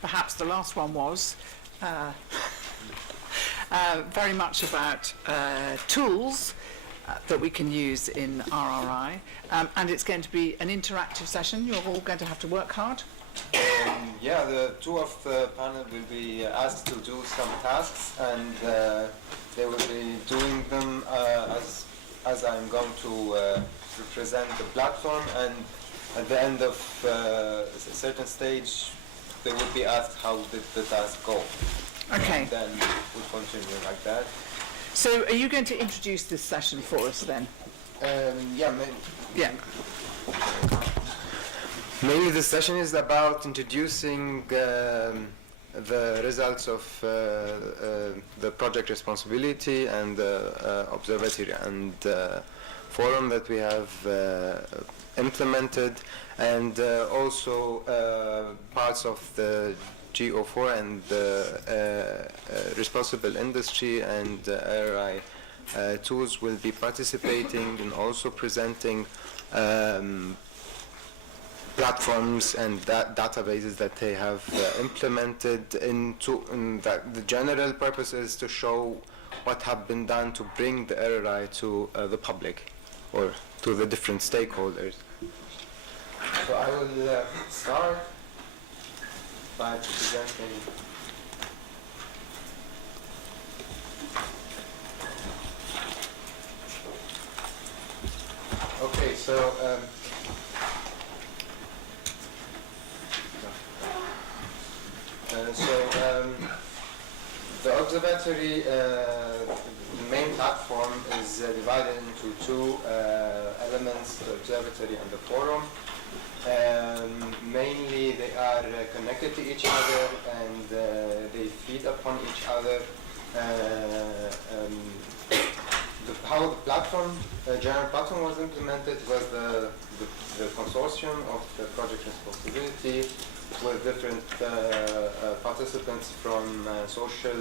perhaps the last one was very much about tools that we can use in RRI, and it's going to be an interactive session. You're all going to have to work hard. Yeah, the two of the panel will be asked to do some tasks, and they will be doing them as I'm going to represent the platform, and at the end of a certain stage they will be asked how did the task go. Okay. And then we'll continue like that. So are you going to introduce this session for us then? Yeah, maybe. Yeah. Mainly the session is about introducing the results of the project responsibility and the observatory and forum that we have implemented, and also parts of the GO4 and the responsible industry and RRI-Tools will be participating and also presenting platforms and databases that they have implemented the general purpose is to show what have been done to bring the RRI to the public or to the different stakeholders. So I will start by presenting okay, so the observatory, the main platform is divided into two elements, the observatory and the forum. Mainly they are connected to each other, and they feed upon each other. How the platform, general platform was implemented was the consortium of the project responsibility with different participants from social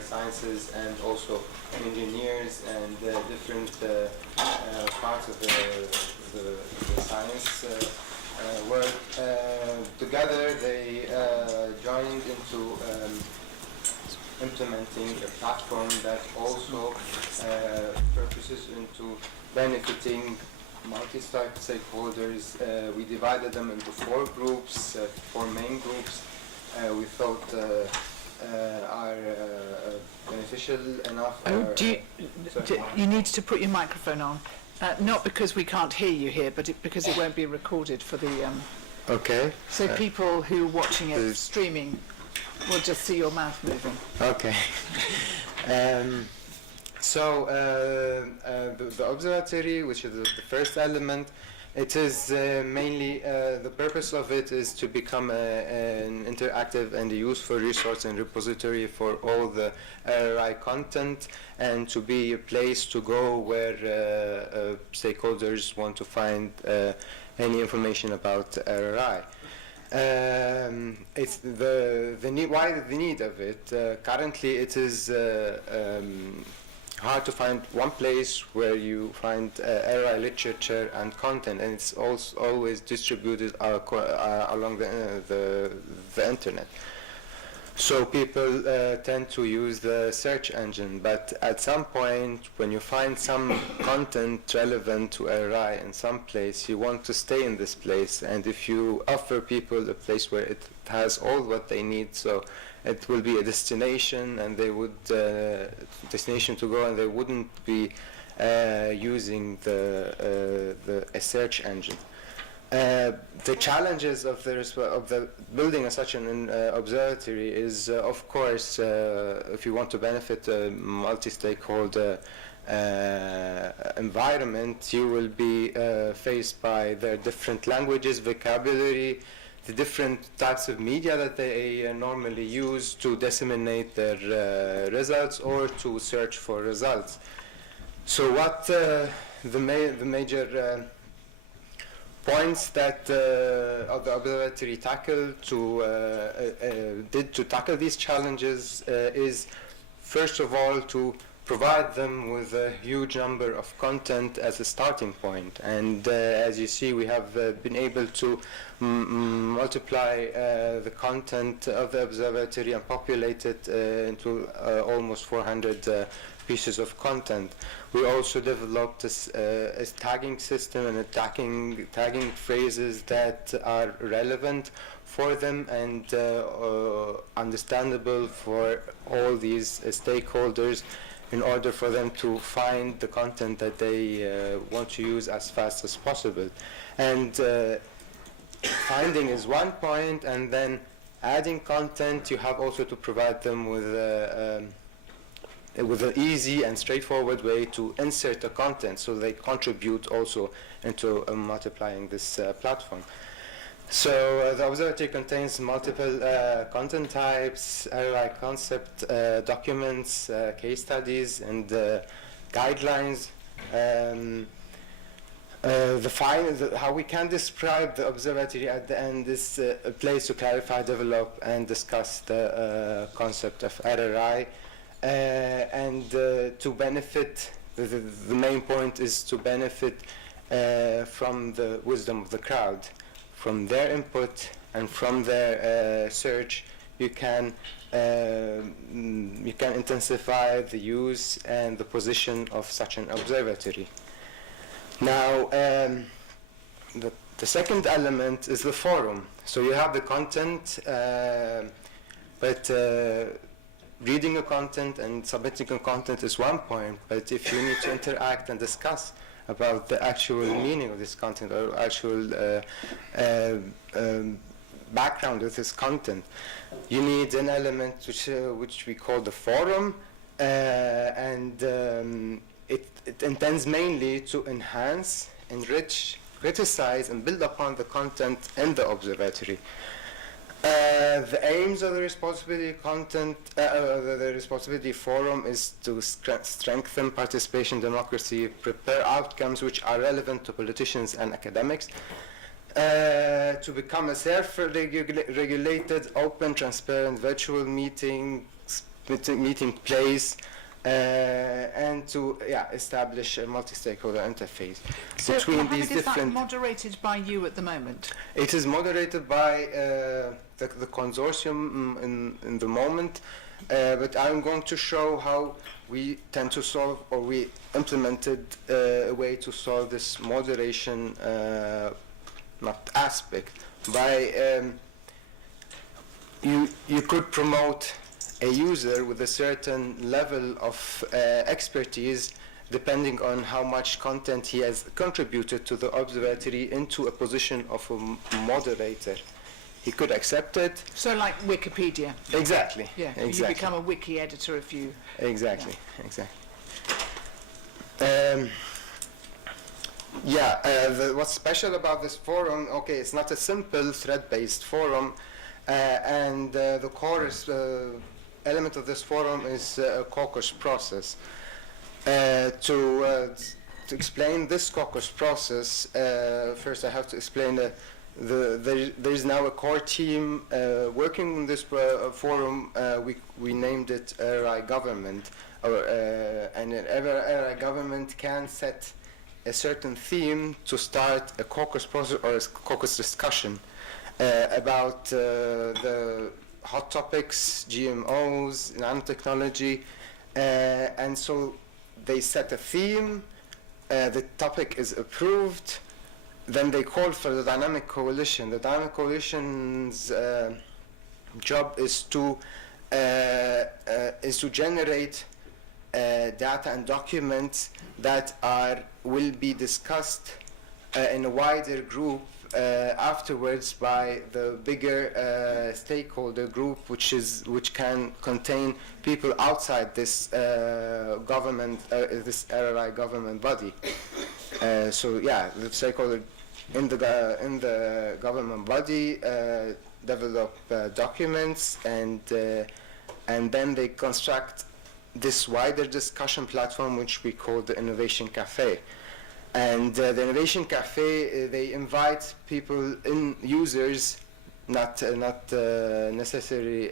sciences and also engineers and different parts of the science work. Together they joined into implementing a platform that also purposes into benefiting multi-stakeholders. We divided them into four groups, four main groups. We thought are beneficial enough. You need to put your microphone on, not because we can't hear you here, but because it won't be recorded for the. Okay. So people who are watching it streaming will just see your mouth moving. Okay. So the observatory, which is the first element, it is mainly the purpose of it is to become an interactive and useful resource and repository for all the RRI content, and to be a place to go where stakeholders want to find any information about RRI. It's why the need of it. Currently, it is hard to find one place where you find RRI literature and content, and it's also always distributed along the internet. So people tend to use the search engine, but at some point when you find some content relevant to RRI in some place, you want to stay in this place, and if you offer people a place where it has all what they need, so it will be a destination, and they would destination to go, and they wouldn't be using a search engine. The challenges of the building such an observatory is, of course, if you want to benefit a multi-stakeholder environment, you will be faced by the different languages, vocabulary, the different types of media that they normally use to disseminate their results or to search for results. So what the major points that the observatory did to tackle these challenges is, first of all, to provide them with a huge number of content as a starting point. And as you see, we have been able to multiply the content of the observatory and populate it into almost 400 pieces of content. We also developed a tagging system and tagging phrases that are relevant for them and understandable for all these stakeholders, in order for them to find the content that they want to use as fast as possible. And finding is one point, and then adding content, you have also to provide them with an easy and straightforward way to insert the content, so they contribute also into multiplying this platform. So the observatory contains multiple content types, RRI concept documents, case studies, and guidelines. How we can describe the observatory at the end is a place to clarify, develop, and discuss the concept of RRI, and to benefit. The main point is to benefit from the wisdom of the crowd. From their input and from their search, you can intensify the use and the position of such an observatory. Now, the second element is the forum. So you have the content, but reading a content and submitting a content is one point. But if you need to interact and discuss about the actual meaning of this content or actual background of this content, you need an element which we call the forum, and it intends mainly to enhance, enrich, criticize, and build upon the content in the observatory. The aims of the responsibility the responsibility forum is to strengthen participation democracy, prepare outcomes which are relevant to politicians and academics, to become a self-regulated, open, transparent, virtual meeting place, and to establish a multi-stakeholder interface between these different. Is that moderated by you at the moment? It is moderated by the consortium in the moment, but I'm going to show how we tend to solve, or we implemented a way to solve this moderation aspect by you could promote a user with a certain level of expertise, depending on how much content he has contributed to the observatory, into a position of a moderator. He could accept it. So like Wikipedia. Exactly. Yeah. Exactly. You become a wiki editor if you. Exactly. Yeah. Exactly. What's special about this forum? Okay, it's not a simple thread-based forum, and the core element of this forum is a caucus process. To explain this caucus process, first I have to explain that there is now a core team working on this forum. We named it RRI Government, and RRI Government can set a certain theme to start a caucus process or a caucus discussion about the hot topics, GMOs, nanotechnology, and so they set a theme, the topic is approved, then they call for the dynamic coalition. The dynamic coalition's job is to generate data and documents that will be discussed in a wider group afterwards by the bigger stakeholder group, which can contain people outside this government, this RRI government body. So yeah, the stakeholder in the government body develop documents, and then they construct this wider discussion platform, which we call the Innovation Cafe. And the Innovation Cafe, they invite people, users, not necessary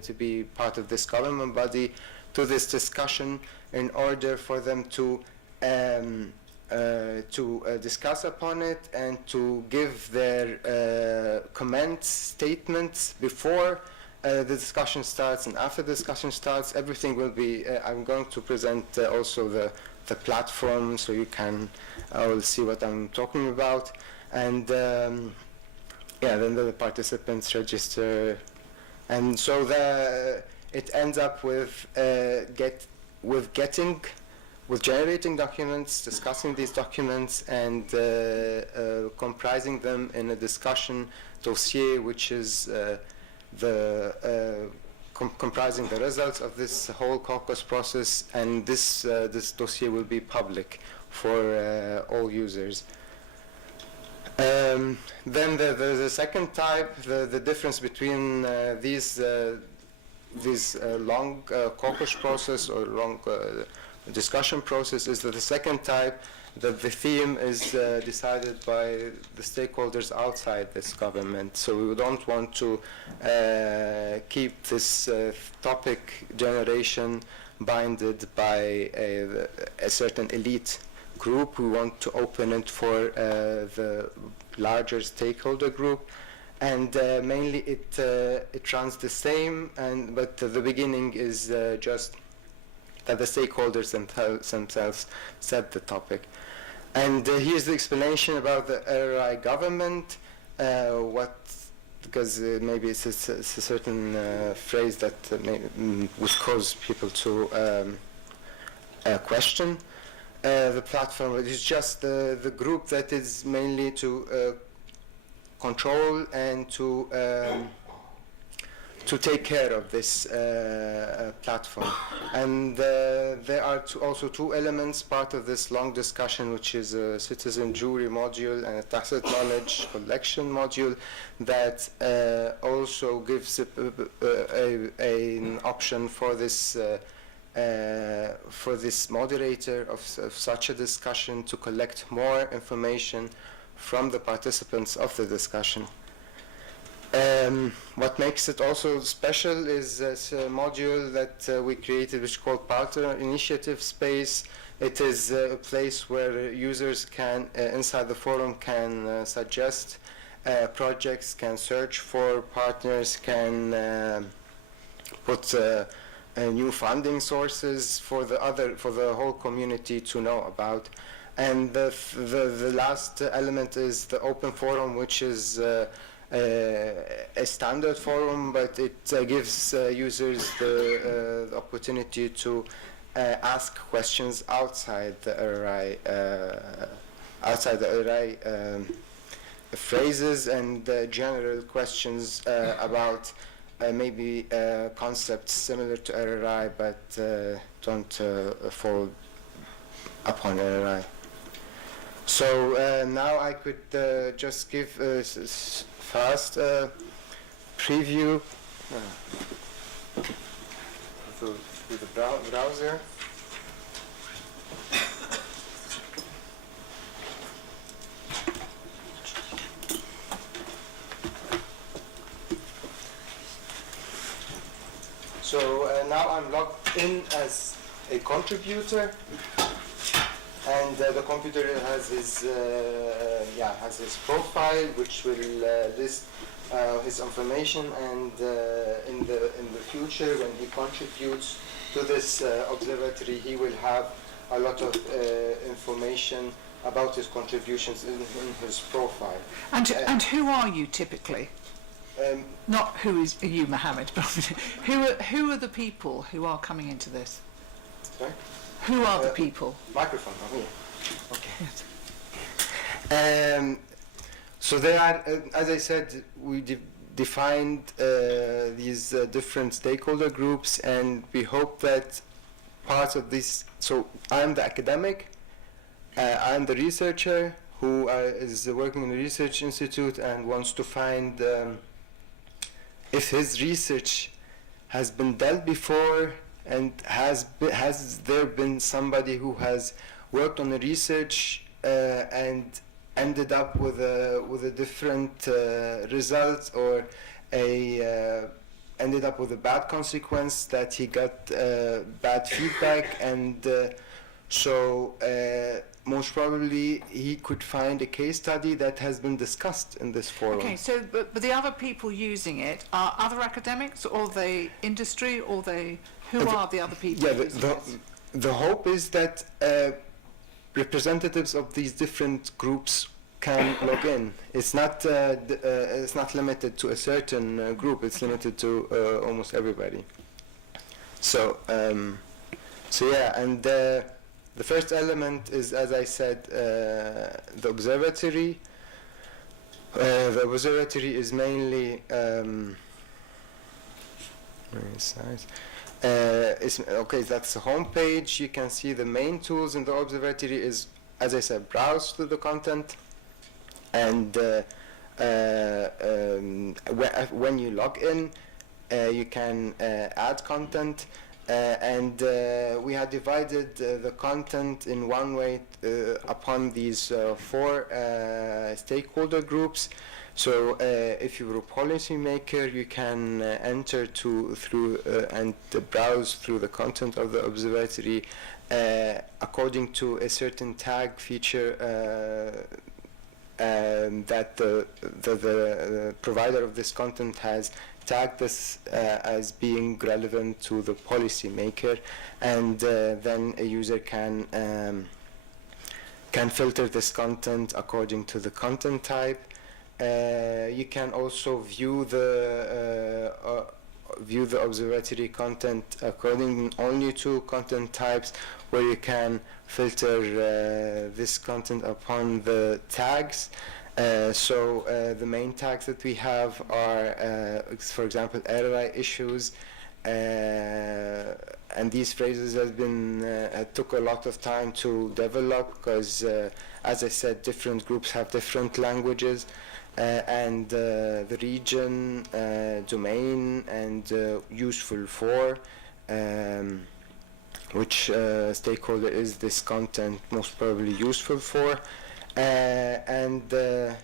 to be part of this government body, to this discussion in order for them to discuss upon it and to give their comments, statements before the discussion starts and after the discussion starts. Everything will be, I'm going to present also the platform so you can all see what I'm talking about. And yeah, then the participants register. And so it ends up with generating documents, discussing these documents, and comprising them in a discussion dossier, which is comprising the results of this whole caucus process, and this dossier will be public for all users. Then the second type, the difference between these long caucus process or long discussion process is that the second type, that the theme is decided by the stakeholders outside this government. So we don't want to keep this topic generation binded by a certain elite group. We want to open it for the larger stakeholder group, and mainly it runs the same, but the beginning is just that the stakeholders themselves set the topic. And here's the explanation about the RRI government, because maybe it's a certain phrase that would cause people to question. The platform is just the group that is mainly to control and to take care of this platform. And there are also two elements part of this long discussion, which is a citizen jury module and a tacit knowledge collection module that also gives an option for this moderator of such a discussion to collect more information from the participants of the discussion. What makes it also special is this module that we created, which is called Partner Initiative Space. It is a place where users can, inside the forum, can suggest projects, can search for partners, can put new funding sources for the whole community to know about. And the last element is the open forum, which is a standard forum, but it gives users the opportunity to ask questions outside the RRI phrases and general questions about maybe concepts similar to RRI, but don't fall upon RRI. So now I could just give fast preview through the browser. So now I'm logged in as a contributor, and the computer has his profile, which will list his information, and in the future, when he contributes to this observatory, he will have a lot of information about his contributions in his profile. And who are you typically? Not who is you, Mohamad, but who are the people who are coming into this? Sorry? Who are the people? Microphone, okay. So there are, as I said, we defined these different stakeholder groups, and we hope that part of this, so I'm the academic, I'm the researcher who is working in a research institute and wants to find if his research has been dealt before, and has there been somebody who has worked on the research and ended up with a different result, or a ended up with a bad consequence, that he got bad feedback, and so most probably he could find a case study that has been discussed in this forum. Okay, so but the other people using it are other academics, or the industry, or who are the other people using it? The hope is that representatives of these different groups can log in. It's not limited to a certain group. It's limited to almost everybody. So yeah, and the first element is, as I said, the observatory. The observatory is mainly that's the home page. You can see the main tools in the observatory is, as I said, browse through the content, and when you log in, you can add content, and we have divided the content in one way upon these 4 stakeholder groups. So if you're a policymaker, you can enter through and browse through the content of the observatory according to a certain tag feature that the provider of this content has tagged this as being relevant to the policymaker, and then a user can filter this content according to the content type. You can also view the observatory content according only to content types, where you can filter this content upon the tags. So the main tags that we have are, for example, RRI issues, and these phrases have been took a lot of time to develop, because, as I said, different groups have different languages. And the region, domain, and useful for, which stakeholder is this content most probably useful for, and then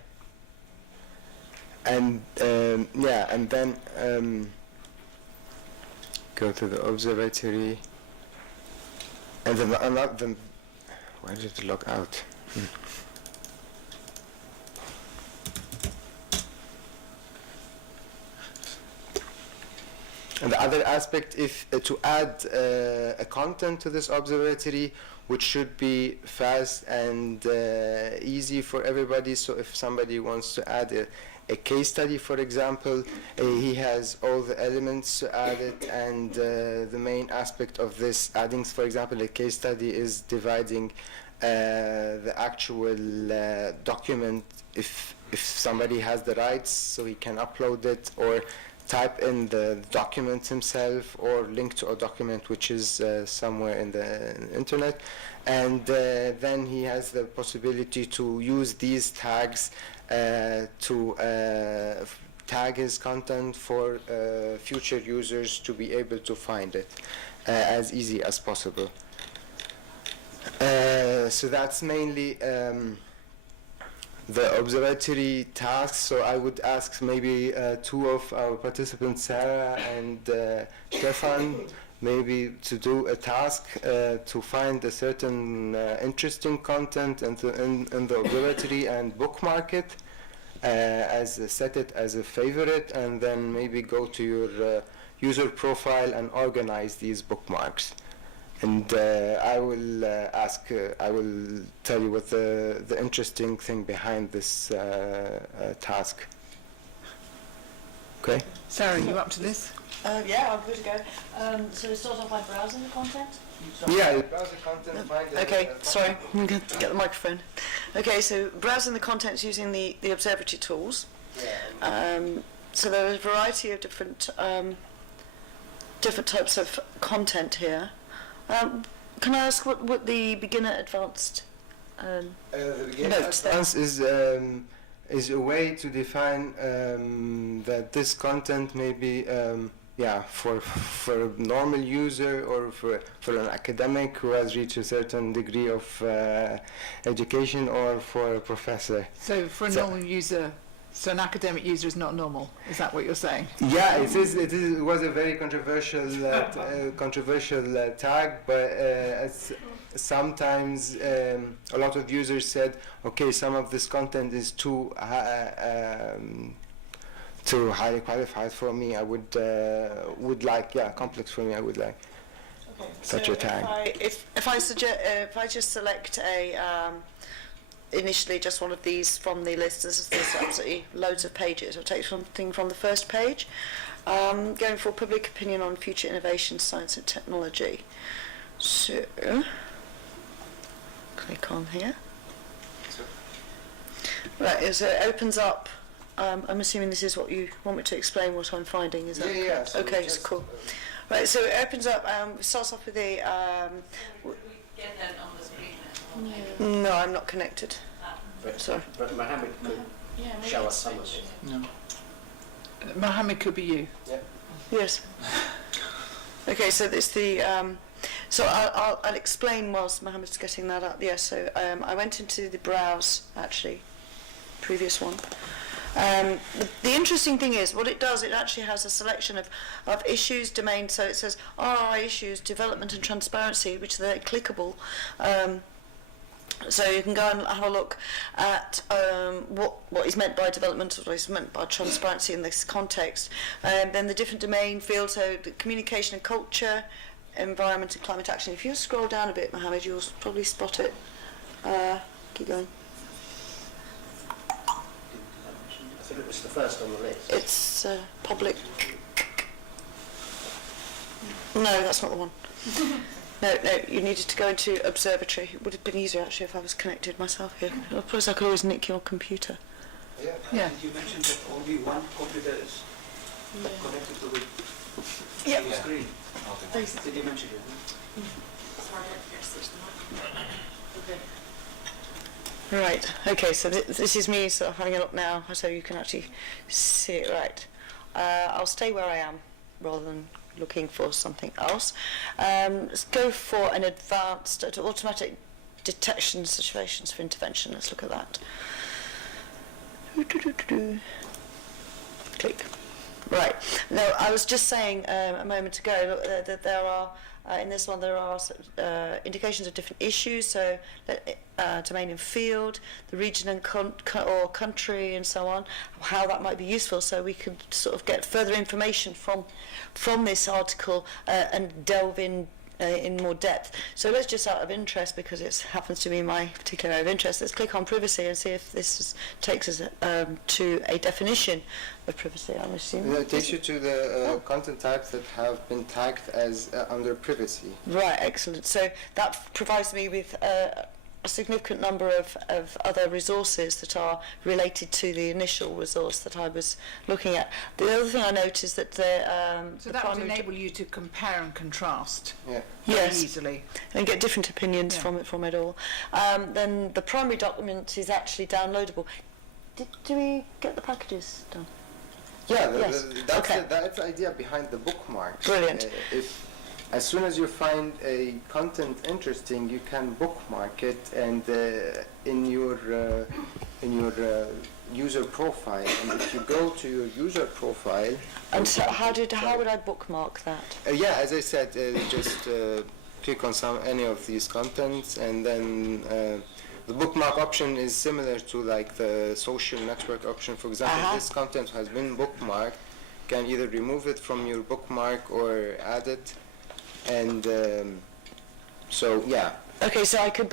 go to the observatory, and then why did it log out? And the other aspect, if to add a content to this observatory, which should be fast and easy for everybody. So if somebody wants to add a case study, for example, he has all the elements to add it, and the main aspect of this adding, for example, a case study is dividing the actual document, if somebody has the rights, so he can upload it, or type in the document himself, or link to a document which is somewhere in the internet, and then he has the possibility to use these tags to tag his content for future users to be able to find it as easy as possible. So that's mainly the observatory tasks. So I would ask maybe 2 of our participants, Sara and Stephan, maybe to do a task to find a certain interesting content in the observatory and bookmark it, set it as a favorite, and then maybe go to your user profile and organize these bookmarks. And I will tell you what the interesting thing behind this task. Okay? Sarah, you up to this? Yeah, I'm good to go. So we start off by browsing the content? Yeah, you browse the content, find it. Okay, sorry, I'm going to get the microphone. Okay, so browsing the contents using the Observatory tools. Yeah. So there are a variety of different types of content here. Can I ask what the beginner advanced the beginner notes advanced is a way to define that this content may be for a normal user, or for an academic who has reached a certain degree of education, or for a professor. So for a normal user, So an academic user is not normal. Is that what you're saying? Yeah, it is. It was a very controversial tag, but sometimes a lot of users said, okay, some of this content is too highly qualified for me. I would like, complex for me. I would like such a tag. If I just select initially just one of these from the list, there's absolutely loads of pages. I'll take something from the first page. Going for public opinion on future innovation, science and technology. So, click on here. Right, so it opens up. I'm assuming this is what you want me to explain what I'm finding, is that? Yeah. So okay, it's cool. Right, so it opens up, it starts off with the... Get that on the screen. No, I'm not connected. Sorry. But Mohamad could show us some of it. No. Mohamad could be you. Yeah. Yes. Okay, so it's the... so I'll explain whilst Mohamad's getting that up. Yes, so I went into the browse, actually, previous one. The interesting thing is, what it does, it actually has a selection of issues, domains, so it says RRI issues, development and transparency, which are clickable. So you can go and have a look at what is meant by development, what is meant by transparency in this context. Then the different domain fields, so the communication and culture, environment and climate action. If you scroll down a bit, Mohamad, you'll probably spot it. Keep going. I think it was the first on the list. It's public. No, that's not the one. No, you needed to go into Observatory. It would have been easier actually if I was connected myself here. I suppose I could always nick your computer. Yeah. You mentioned that only one computer is connected to the screen. Did you mention it? Right, okay, so this is me sort of having a look now, so you can actually see it right. I'll stay where I am rather than looking for something else. Let's go for an advanced automatic detection situations for intervention. Let's look at that. Click. Right. Now, I was just saying a moment ago that there are, in this one, there are indications of different issues, so domain and field, the region and or country and so on, how that might be useful, so we could sort of get further information from this article and delve in more depth. So let's just, out of interest, because it happens to be my particular area of interest, let's click on privacy and see if this takes us to a definition of privacy, I'm assuming. It takes you to the content types that have been tagged as under privacy. Right, excellent. So that provides me with a significant number of other resources that are related to the initial resource that I was looking at. The other thing I noticed that So that would enable you to compare and contrast Yeah. very Yes. easily. and get different opinions Yeah. from it all. Then the primary document is actually downloadable. Do we get the packages done? Yeah, Yes. that's the idea behind the bookmarks. Brilliant. As soon as you find a content interesting, you can bookmark it, and in your user profile. And if you go to your user profile, And so how would I bookmark that? as I said, just click on any of these contents, and then the bookmark option is similar to like the social network option. For example, this content has been bookmarked. You can either remove it from your bookmark or add it. And so, yeah. Okay, so I could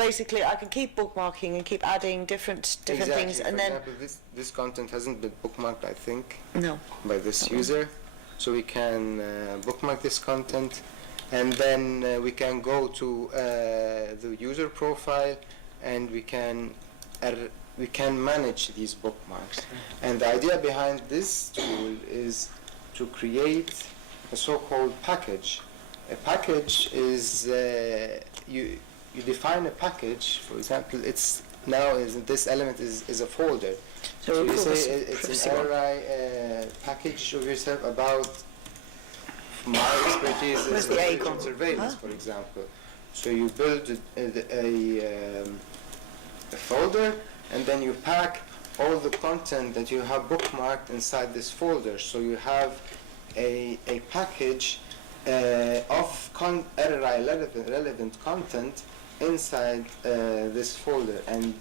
keep bookmarking and keep adding different things, and For then example, this content hasn't been bookmarked, I think, no. by this user. So we can bookmark this content, and then we can go to the user profile, and we can manage these bookmarks. And the idea behind this tool is to create a so-called package. A package is you define a package. For example, this element is a folder. So you say it's an RRI package of yourself about my expertise is in surveillance, for example. So you build a folder, and then you pack all the content that you have bookmarked inside this folder. So you have a package of RRI relevant content inside this folder, and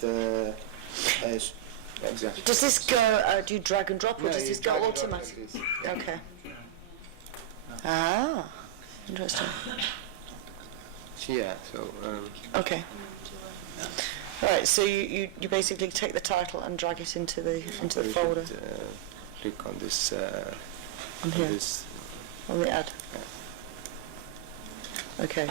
exactly. Does this go, do you drag and drop, or No, does you this go drag and drop automatically? like this. Okay. Ah, interesting. Yeah, so Okay. Right, so you basically take the title and drag it into the you folder should, click on this on here, on the ad. Okay.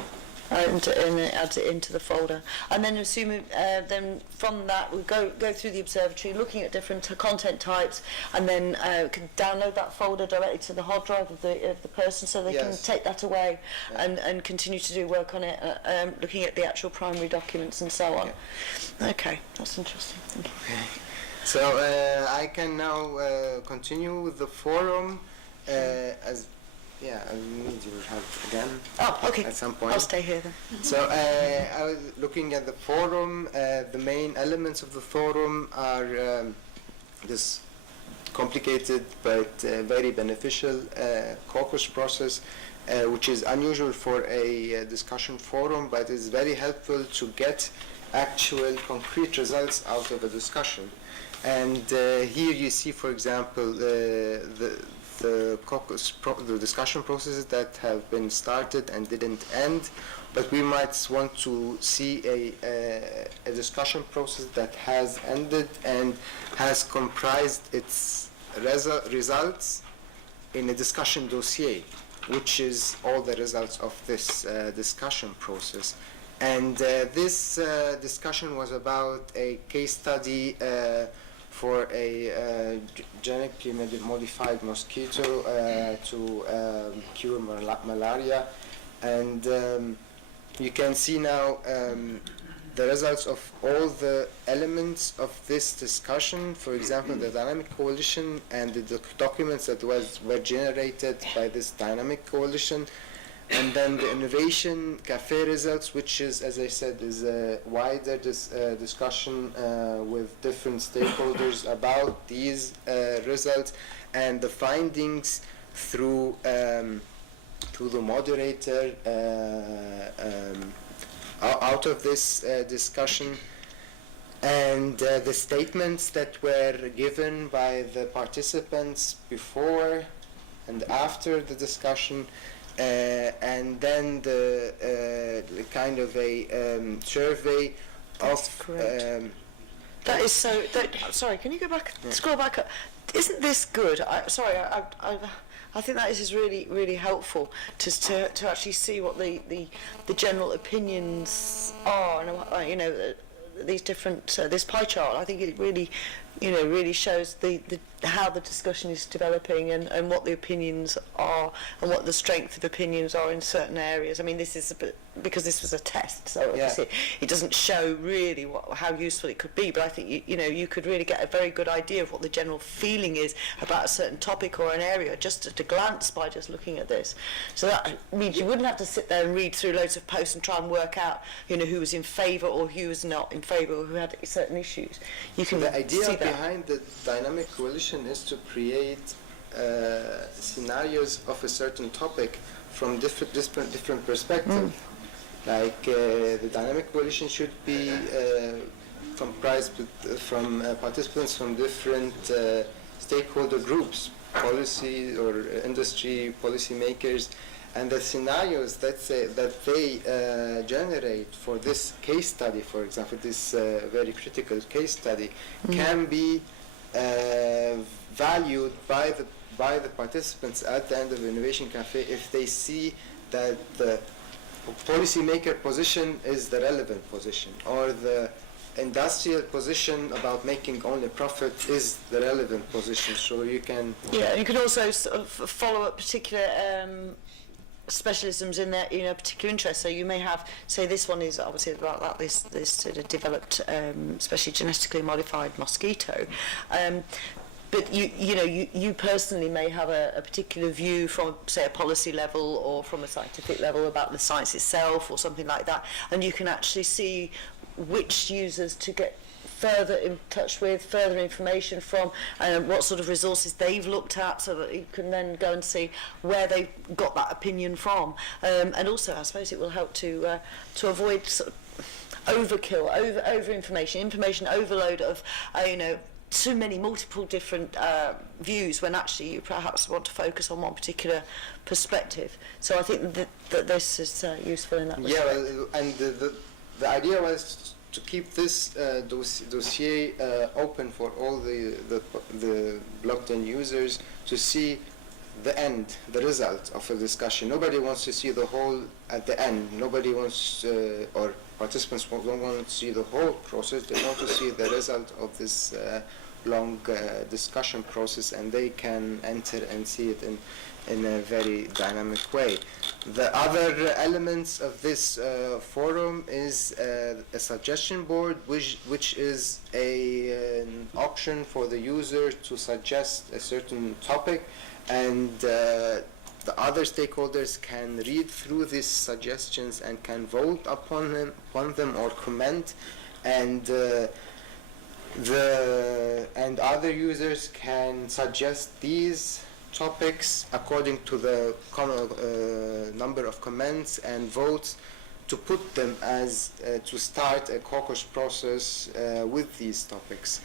And it adds it into the folder, and then assuming then from that we go through the observatory, looking at different content types, and then can download that folder directly to the hard drive of the person, so they can Yes. take that away and continue to do work on it, looking at the actual primary documents and so on. Okay, that's interesting. Thank you. So I can now continue with the forum as I need your help again. Oh, okay. At some point. I'll stay here then. So I was looking at the forum. The main elements of the forum are this complicated but very beneficial caucus process, which is unusual for a discussion forum, but is very helpful to get actual concrete results out of a discussion. And here you see, for example, the discussion processes that have been started and didn't end, but we might want to see a discussion process that has ended and has comprised its results in a discussion dossier, which is all the results of this discussion process. And this discussion was about a case study for a genetically modified mosquito to cure malaria. And you can see now the results of all the elements of this discussion. For example, the dynamic coalition and the documents that were generated by this dynamic coalition. And then the innovation cafe results, which is, as I said, is a wider discussion with different stakeholders about these results, and the findings through the moderator out of this discussion, and the statements that were given by the participants before and after the discussion. And then the kind of a survey of. That is so. Sorry, can you go back? Scroll back up. Isn't this good? I think that is really, really helpful to actually see what the general opinions are, and these different this pie chart. I think it really, really shows the how the discussion is developing and what the opinions are and what the strength of opinions are in certain areas. I mean, this is because this was a test, so obviously it doesn't show really how useful it could be. But I think you could really get a very good idea of what the general feeling is about a certain topic or an area just at a glance by just looking at this. So that means you wouldn't have to sit there and read through loads of posts and try and work out who was in favour or who was not in favour or who had certain issues. You can the idea see that. behind the dynamic coalition is to create scenarios of a certain topic from different perspectives. Like the dynamic coalition should be comprised from participants from different stakeholder groups, policy or industry policymakers, and the scenarios that they generate for this case study, for example, this very critical case study, can be valued by the participants at the end of the Innovation Cafe if they see that the policymaker position is the relevant position, or the industrial position about making only profit is the relevant position. So you can you can also sort of follow up particular specialisms in their particular interest. So you may have, say, this one is obviously about this sort of developed especially genetically modified mosquito, but you personally may have a particular view from, say, a policy level or from a scientific level about the science itself or something like that, and you can actually see which users to get further in touch with, further information from, what sort of resources they've looked at, so that you can then go and see where they got that opinion from. And also, I suppose it will help to avoid sort of overkill, over information overload of, too many multiple different views, when actually you perhaps want to focus on one particular perspective. So I think that this is useful in that respect. Yeah, well, and the idea was to keep this dossier open for all the blockchain users to see the end, the result of a discussion. Nobody wants to see the whole at the end. Nobody wants, or participants don't want to see the whole process. They want to see the result of this long discussion process, and they can enter and see it in a very dynamic way. The other elements of this forum is a suggestion board, which is an option for the user to suggest a certain topic, and the other stakeholders can read through these suggestions and can vote upon them or comment, and other users can suggest these topics according to the number of comments and votes, to put them as to start a caucus process with these topics.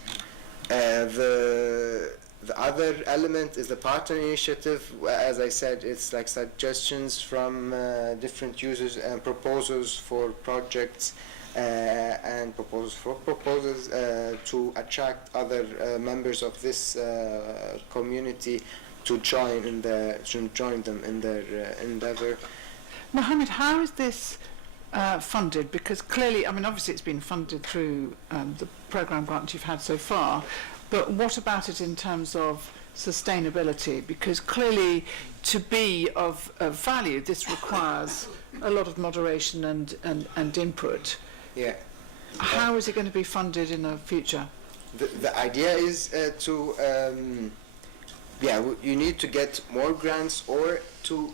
The other element is the partner initiative. As I said, it's like suggestions from different users and proposals for projects and proposals to attract other members of this community to join them in their endeavor. Mohamad, how is this funded? Because clearly, I mean, obviously it's been funded through the programme grant you've had so far, but what about it in terms of sustainability? Because clearly, to be of value, this requires a lot of moderation and input. Yeah. How is it going to be funded in the future? The idea is you need to get more grants, or to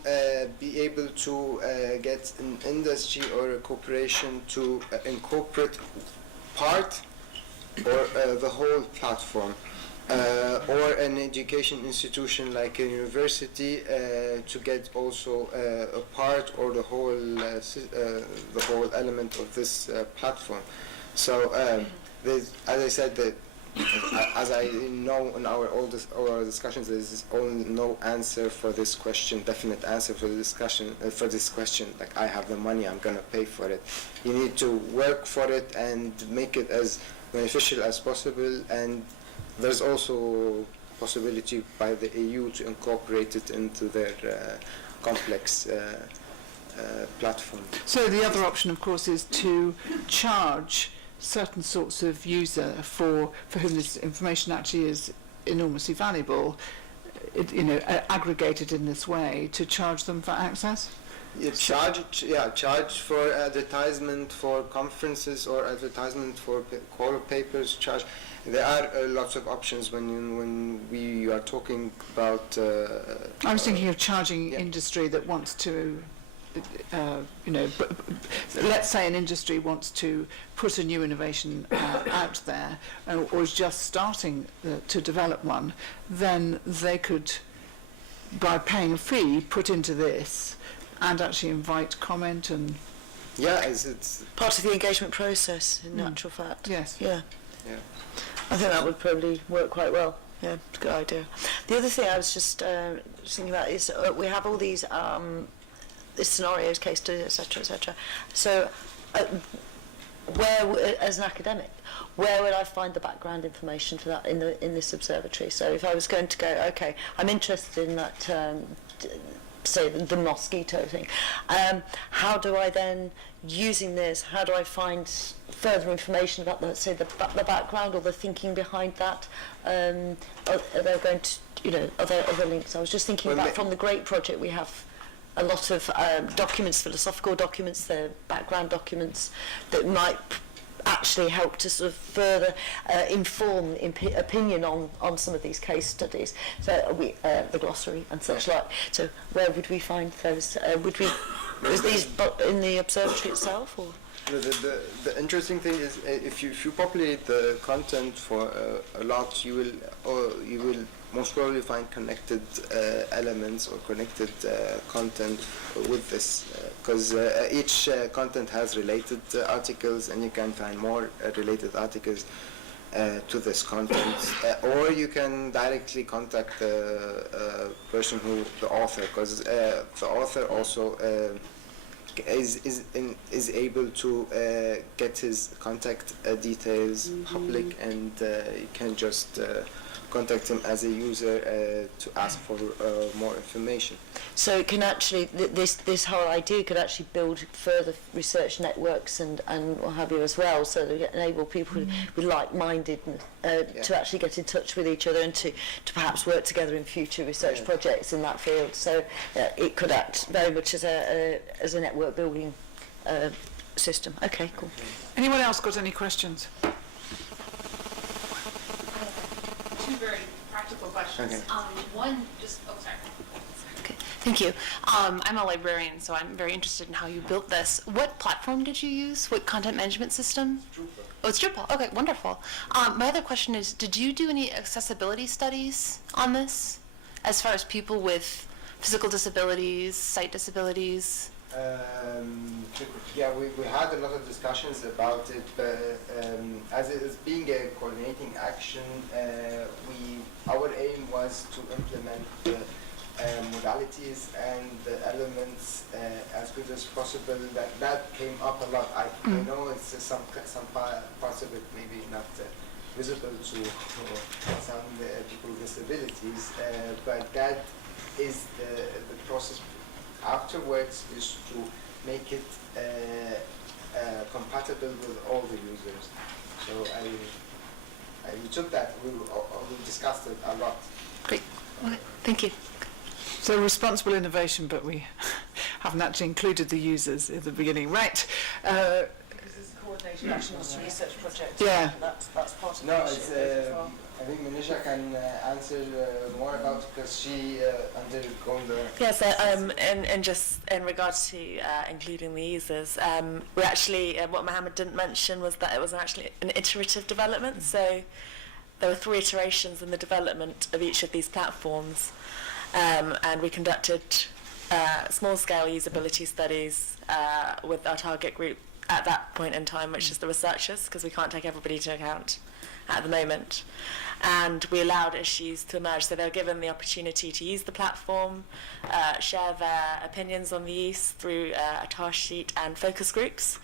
be able to get an industry or a corporation to incorporate part or the whole platform, or an education institution like a university to get also a part or the whole element of this platform. So as I said, as I know in our discussions, there is no answer for this question, definite answer for the discussion for this question. Like, I have the money, I'm gonna pay for it. You need to work for it and make it as beneficial as possible. And there's also possibility by the EU to incorporate it into their complex platform. So the other option, of course, is to charge certain sorts of user for whom this information actually is enormously valuable, aggregated in this way, to charge them for access? Charge for advertisement for conferences or advertisement for call papers. Charge. There are lots of options when we are talking about. I was thinking of charging industry that wants to. Let's say an industry wants to put a new innovation out there, or is just starting to develop one, then they could, by paying a fee, put into this and actually invite comment and... Yeah, it's part of the engagement process, in actual fact. Yes. Yeah. I think that would probably work quite well. Yeah, it's a good idea. The other thing I was just thinking about is we have all these scenarios, case studies, etc. So, where, as an academic, where would I find the background information for that in this observatory? So, if I was going to go, okay, I'm interested in that, say the mosquito thing. How do I then, using this, how do I find further information about the background or the thinking behind that? Are there going to, are there other links? I was just thinking about from the GREAT project we have a lot of documents, philosophical documents, the background documents that might actually help to sort of further inform opinion on some of these case studies. So the glossary and such like. So where would we find those? Would we Is these in the observatory itself, or? The interesting thing is if you populate the content for a lot, you will most probably find connected elements or connected content with this, because each content has related articles, and you can find more related articles to this content, or you can directly contact the person the author, because the author also is able to get his contact details public, and you can just contact him as a user to ask for more information. So it can actually, this whole idea could actually build further research networks and what have you as well, so that enable people with like-mindedness to actually get in touch with each other and to perhaps work together in future research projects in that field. So it could act very much as a network building system. Okay, cool. Anyone else got any questions? Two very practical questions. Okay. One, just, oh, sorry. Okay, thank you. I'm a librarian, so I'm very interested in how you built this. What platform did you use? What content management system? Drupal. Oh, it's Drupal. Okay, wonderful. My other question is, did you do any accessibility studies on this, as far as people with physical disabilities, sight disabilities? Yeah, we had a lot of discussions about it, but as it is being a coordinating action, our aim was to implement the modalities and the elements as good as possible. That came up a lot. I know it's some parts of it maybe not visible to some people with disabilities, but that is the process. Afterwards is to make it compatible with all the users. So we took that, we discussed it a lot. Great. Okay, thank you. So responsible innovation, but we haven't actually included the users at the beginning. Right. Because it's a coordinated action as a research project. Yeah. That's part of No, the it's, issue as well. I think Manisha can answer more about it, because she undergone the... Yes, and just in regards to including the users, we actually, what Mohamad didn't mention was that it was actually an iterative development, so there were 3 iterations in the development of each of these platforms, and we conducted small-scale usability studies with our target group at that point in time, which is the researchers, because we can't take everybody into account at the moment. And we allowed issues to emerge, so they were given the opportunity to use the platform, share their opinions on the use through a task sheet and focus groups,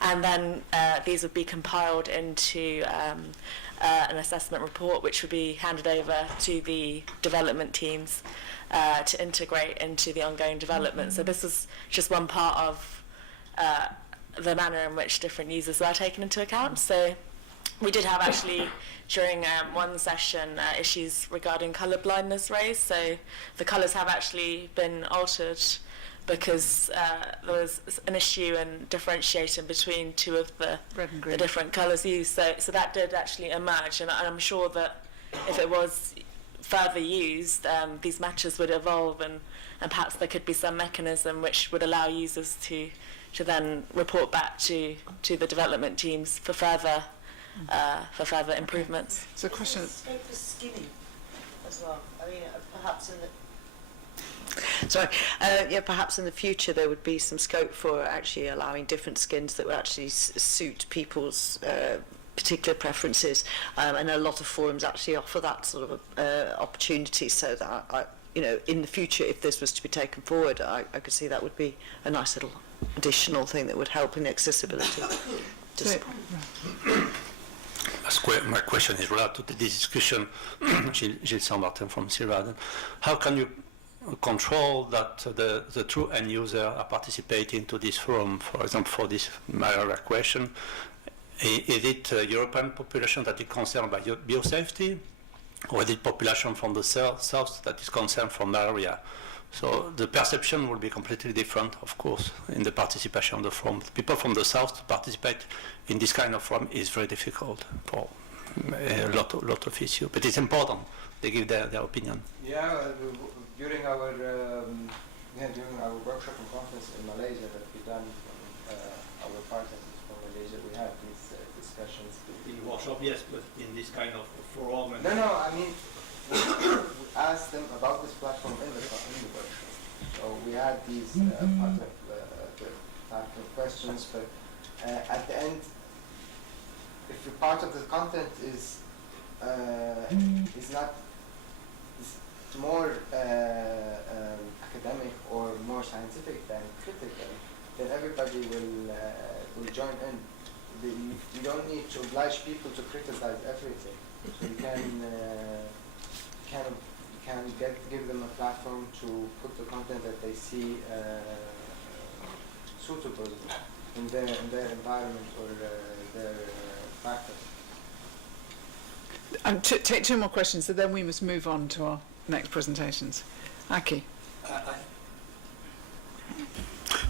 and then these would be compiled into an assessment report, which would be handed over to the development teams to integrate into the ongoing development. So this is just one part of the manner in which different users were taken into account. So we did have actually, during one session, issues regarding colour blindness raised. So the colours have actually been altered because there was an issue in differentiating between 2 of the different colours used. So that did actually emerge, and I'm sure that if it was further used, these matches would evolve, and perhaps there could be some mechanism which would allow users to then report back to the development teams for further improvements. So question. Scope for skinning as well. I mean, perhaps in the perhaps in the future there would be some scope for actually allowing different skins that would actually suit people's particular preferences, and a lot of forums actually offer that sort of opportunity. So that in the future, if this was to be taken forward, I could see that would be a nice little additional thing that would help in accessibility. My question is related to this discussion. Gilles Saint-Martin from Sara. How can you control that the true end user are participating to this forum, for example, for this malaria question? Is it European population that is concerned by biosafety, or is it population from the south that is concerned for malaria? So the perception will be completely different, of course, in the participation of the forum. People from the south to participate in this kind of forum is very difficult for a lot of issues, but it's important they give their opinion. Yeah, during our Yeah, during our workshop and conference in Malaysia that we done, our partners from Malaysia, we had these discussions. In workshop, yes, but in this kind of forum. No, I mean, we asked them about this platform in the workshop. So we had these part of the type of questions, but at the end, if the part of the content is not more academic or more scientific than critical, then everybody will join in. You don't need to oblige people to criticize everything. So you can give them a platform to put the content that they see suitable in their environment or their practice. And take two more questions, so then we must move on to our next presentations. Aki.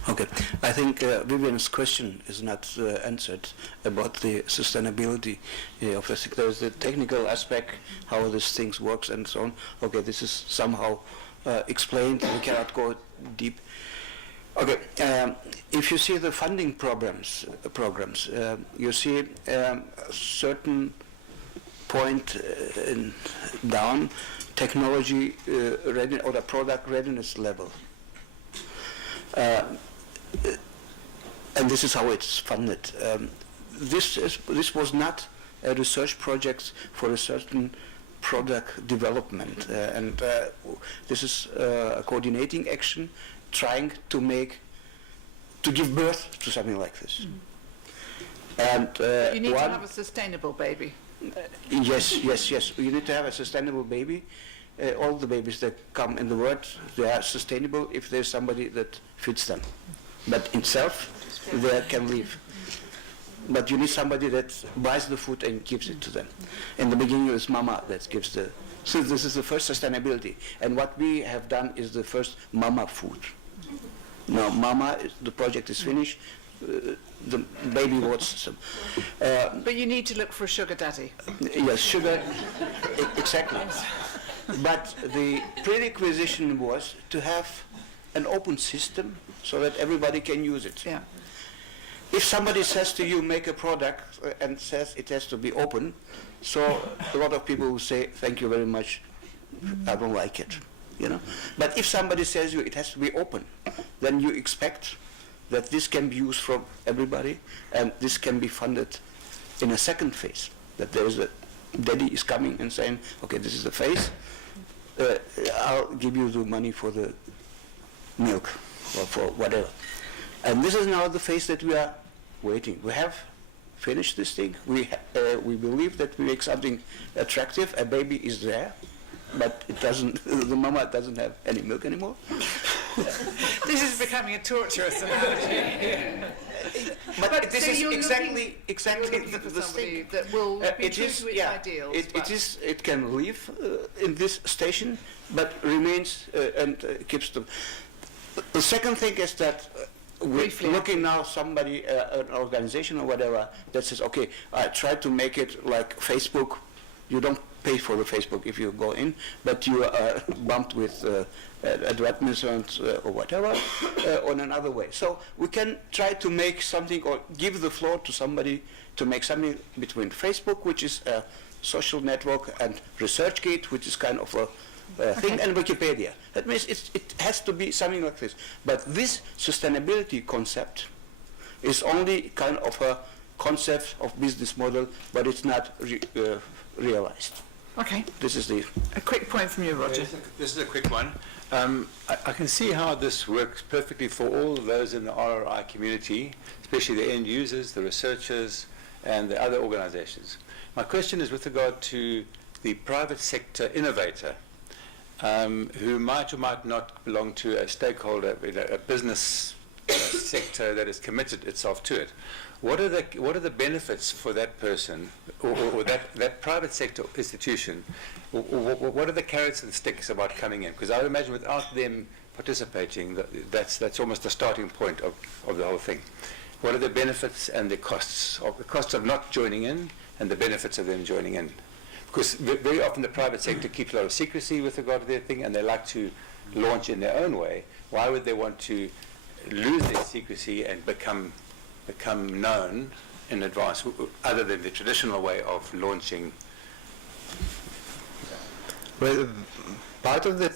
Okay, I think Vivienne's question is not answered about the sustainability of the sector. There's the technical aspect, how this things works and so on. Okay, this is somehow explained. We cannot go deep. Okay, if you see the funding programs, you see certain point down technology ready or the product readiness level. And this is how it's funded. This was not a research project for a certain product development, and this is a coordinating action trying to give birth to something like this. And you need to have a sustainable baby. Yes. You need to have a sustainable baby. All the babies that come in the world, they are sustainable if there's somebody that feeds them. But itself, they can live. But you need somebody that buys the food and gives it to them. In the beginning, it's mama that gives the. So this is the first sustainability. And what we have done is the first mama food. Now, mama, the project is finished. The baby wants some. But you need to look for a sugar daddy. Yes, sugar, exactly. But the prerequisition was to have an open system so that everybody can use it. Yeah. If somebody says to you, make a product and says it has to be open, so a lot of people will say, thank you very much, I don't like it, you know. But if somebody says you it has to be open, then you expect that this can be used from everybody and this can be funded in a second phase, that there is a daddy is coming and saying, okay, this is the phase, I'll give you the money for the milk or for whatever. And this is now the phase that we are waiting. We have finished this thing. We believe that we make something attractive. A baby is there, but it doesn't. The mama doesn't have any milk anymore. This is becoming a torturous analogy. But this so is you're exactly the thing that will be true to its ideals. It can live in this station, but remains and keeps them. The second thing is that we're looking now somebody, an organization or whatever, that says, okay, I try to make it like Facebook. You don't pay for the Facebook if you go in, but you are bumped with advertisements or whatever on another way. So we can try to make something or give the floor to somebody to make something between Facebook, which is a social network, and ResearchGate, which is kind of a thing, and Wikipedia. That means it has to be something like this. But this sustainability concept is only kind of a concept of business model, but it's not realized. Okay. This is a quick point from you, Roger. This is a quick one. I can see how this works perfectly for all of those in the RRI community, especially the end users, the researchers, and the other organizations. My question is with regard to the private sector innovator, who might or might not belong to a stakeholder, a business sector that has committed itself to it. What are the benefits for that person or that private sector institution? What are the carrots and sticks about coming in? Because I would imagine without them participating, that's almost the starting point of the whole thing. What are the benefits and the costs of not joining in, and the benefits of them joining in? Because very often the private sector keeps a lot of secrecy with regard to their thing, and they like to launch in their own way. Why would they want to lose their secrecy and become known in advance, other than the traditional way of launching? Well, part of the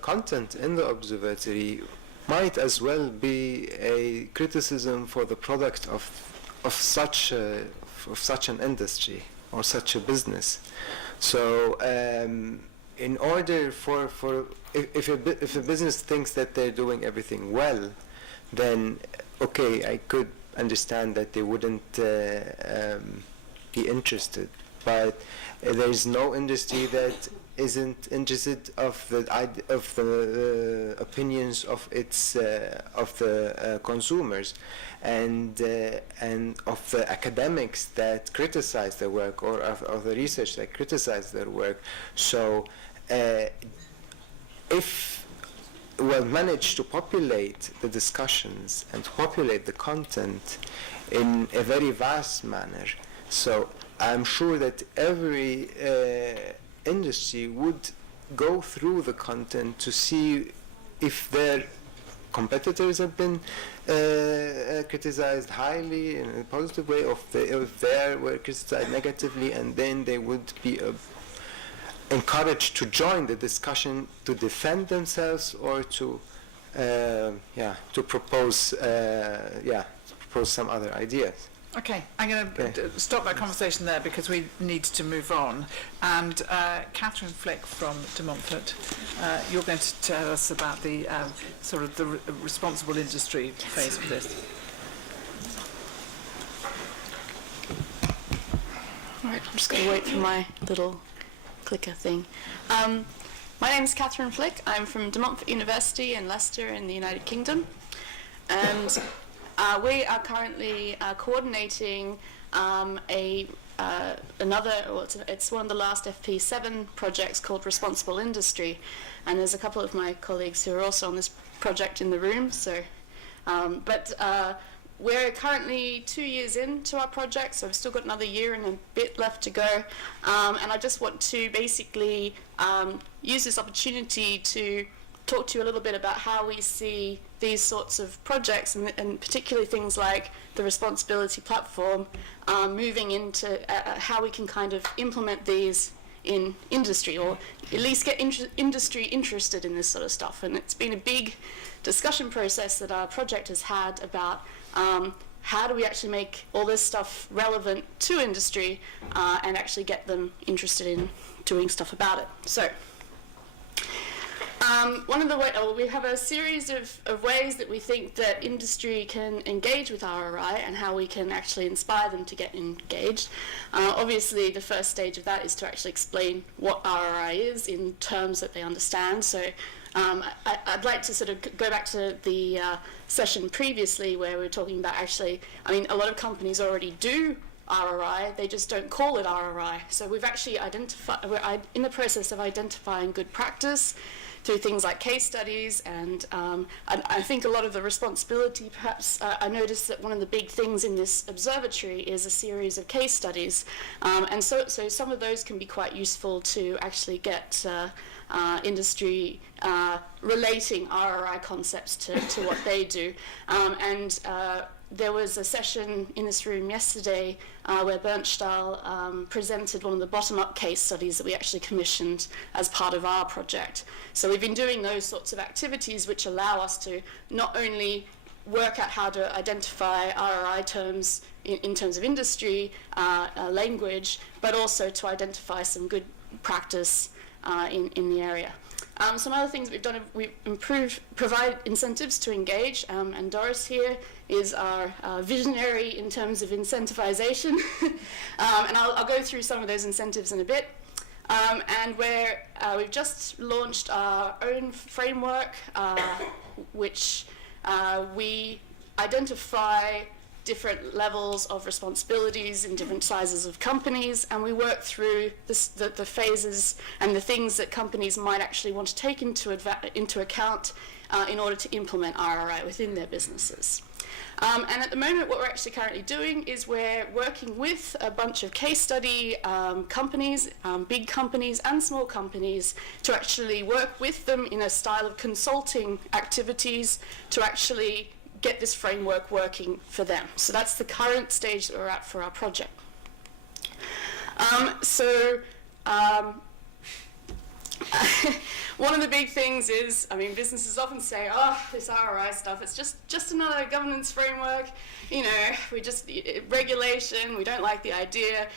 content in the observatory might as well be a criticism for the product of such an industry or such a business. So in order for if a business thinks that they're doing everything well, then okay, I could understand that they wouldn't be interested. But there is no industry that isn't interested of the opinions of its of the consumers, and of the academics that criticize their work, or of the research that criticize their work. So if we'll manage to populate the discussions and populate the content in a very vast manner, so I'm sure that every industry would go through the content to see if their competitors have been criticized highly in a positive way, or if they were criticized negatively, and then they would be encouraged to join the discussion to defend themselves, or to propose some other ideas. Okay, I'm going to stop that conversation there because we need to move on. And Catherine Flick from de Montford, you're going to tell us about the sort of the responsible industry phase of this. All right, I'm just going to wait for my little clicker thing. My name is Catherine Flick. I'm from de Montfort University in Leicester in the United Kingdom. And we are currently coordinating it's one of the last FP7 projects called Responsible Industry, and there's a couple of my colleagues who are also on this project in the room. So, we're currently 2 years into our project, so we've still got another year and a bit left to go. And I just want to basically use this opportunity to talk to you a little bit about how we see these sorts of projects, and particularly things like the responsibility platform, moving into how we can kind of implement these in industry, or at least get industry interested in this sort of stuff. And it's been a big discussion process that our project has had about how do we actually make all this stuff relevant to industry and actually get them interested in doing stuff about it. So we have a series of ways that we think that industry can engage with RRI and how we can actually inspire them to get engaged. Obviously, the first stage of that is to actually explain what RRI is in terms that they understand. So I'd like to sort of go back to the session previously where we were talking about actually, a lot of companies already do RRI, they just don't call it RRI. So we've actually we're in the process of identifying good practice through things like case studies, and I think a lot of the responsibility, perhaps, I noticed that one of the big things in this observatory is a series of case studies, and so some of those can be quite useful to actually get industry relating RRI concepts to what they do. There was a session in this room yesterday where Bernstahl presented one of the bottom-up case studies that we actually commissioned as part of our project. So we've been doing those sorts of activities which allow us to not only work out how to identify RRI terms in terms of industry, language, but also to identify some good practice in the area. Some other things we've done, we've provide incentives to engage, and Doris here is our visionary in terms of incentivization, and I'll go through some of those incentives in a bit. And we've just launched our own framework, which we identify different levels of responsibilities in different sizes of companies, and we work through the phases and the things that companies might actually want to take into account in order to implement RRI within their businesses. And at the moment, what we're actually currently doing is we're working with a bunch of case study companies, big companies and small companies, to actually work with them in a style of consulting activities to actually get this framework working for them. So that's the current stage that we're at for our project. One of the big things is, I mean, businesses often say, oh, this RRI stuff, it's just another governance framework, you know, regulation, we don't like the idea.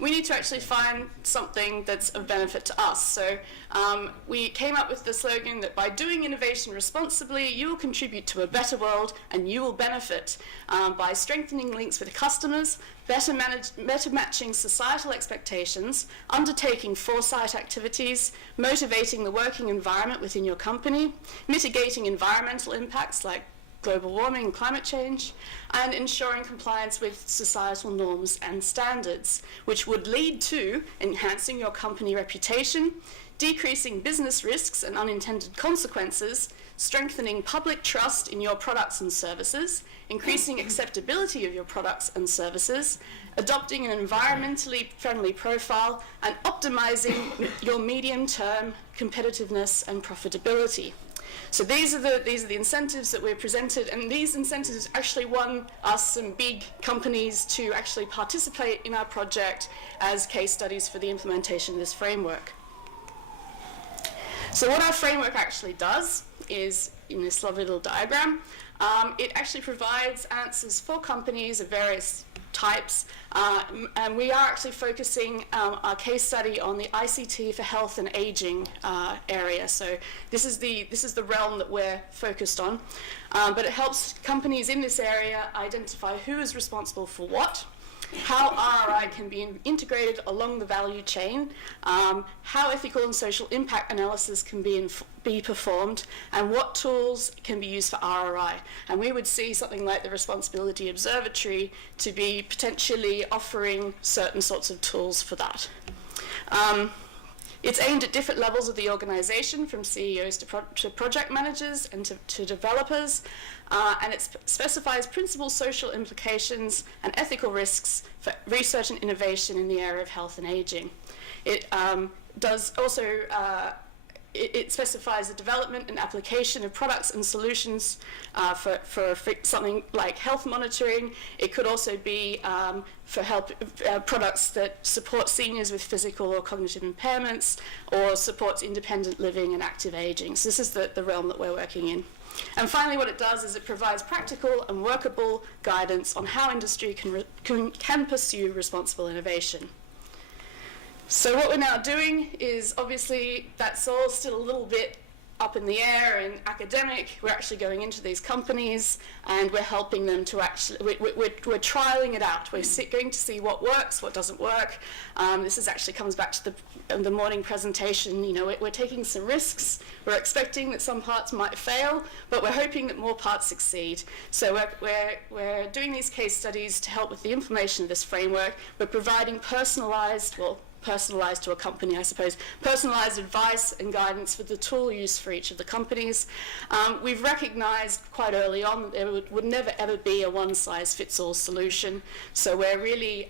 We need to actually find something that's of benefit to us. So we came up with the slogan that by doing innovation responsibly, you will contribute to a better world and you will benefit by strengthening links with customers, better matching societal expectations, undertaking foresight activities, motivating the working environment within your company, mitigating environmental impacts like global warming and climate change, and ensuring compliance with societal norms and standards, which would lead to enhancing your company reputation, decreasing business risks and unintended consequences, strengthening public trust in your products and services, increasing acceptability of your products and services, adopting an environmentally friendly profile, and optimizing your medium-term competitiveness and profitability. So these are the incentives that we're presented, and these incentives actually won us some big companies to actually participate in our project as case studies for the implementation of this framework. So what our framework actually does is, in this lovely little diagram, it actually provides answers for companies of various types, and we are actually focusing our case study on the ICT for health and aging area. So this is the realm that we're focused on, but it helps companies in this area identify who is responsible for what, how RRI can be integrated along the value chain, how ethical and social impact analysis can be performed, and what tools can be used for RRI. And we would see something like the Responsibility Observatory to be potentially offering certain sorts of tools for that. It's aimed at different levels of the organization, from CEOs to project managers and to developers, and it specifies principal social implications and ethical risks for research and innovation in the area of health and aging. It does also it specifies the development and application of products and solutions for something like health monitoring. It could also be for products that support seniors with physical or cognitive impairments, or supports independent living and active aging. So this is the realm that we're working in. And finally, what it does is it provides practical and workable guidance on how industry can pursue responsible innovation. So what we're now doing is, obviously, that's all still a little bit up in the air and academic. We're actually going into these companies and we're helping them to actually, we're trialing it out. We're going to see what works, what doesn't work. This actually comes back to the morning presentation. You know, we're taking some risks. We're expecting that some parts might fail, but we're hoping that more parts succeed. So we're doing these case studies to help with the implementation of this framework. We're providing personalized to a company, I suppose, personalized advice and guidance for the tool used for each of the companies. We've recognized quite early on that there would never ever be a one-size-fits-all solution. So we're really,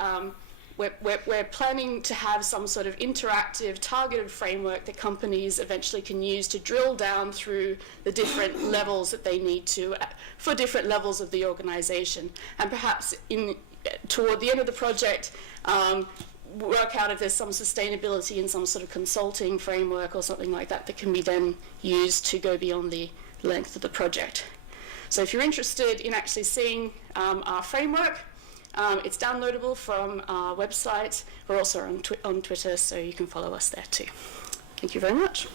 we're planning to have some sort of interactive, targeted framework that companies eventually can use to drill down through the different levels that they need to, for different levels of the organization. And perhaps toward the end of the project, work out if there's some sustainability in some sort of consulting framework or something like that that can be then used to go beyond the length of the project. So if you're interested in actually seeing our framework, it's downloadable from our website. We're also on Twitter, so you can follow us there too. Thank you very much.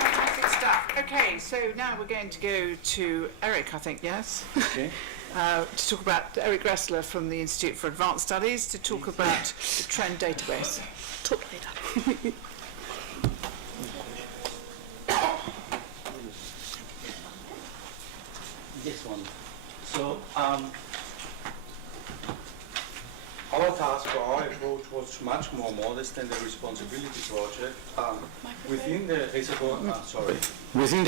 Fantastic stuff. Okay, so now we're going to go to Erich, I think, yes? Okay. To talk about Erich Griessler from the Institute for Advanced Studies, to talk about the trend database. Talk later. This one. was much more modest than the responsibility project. Within the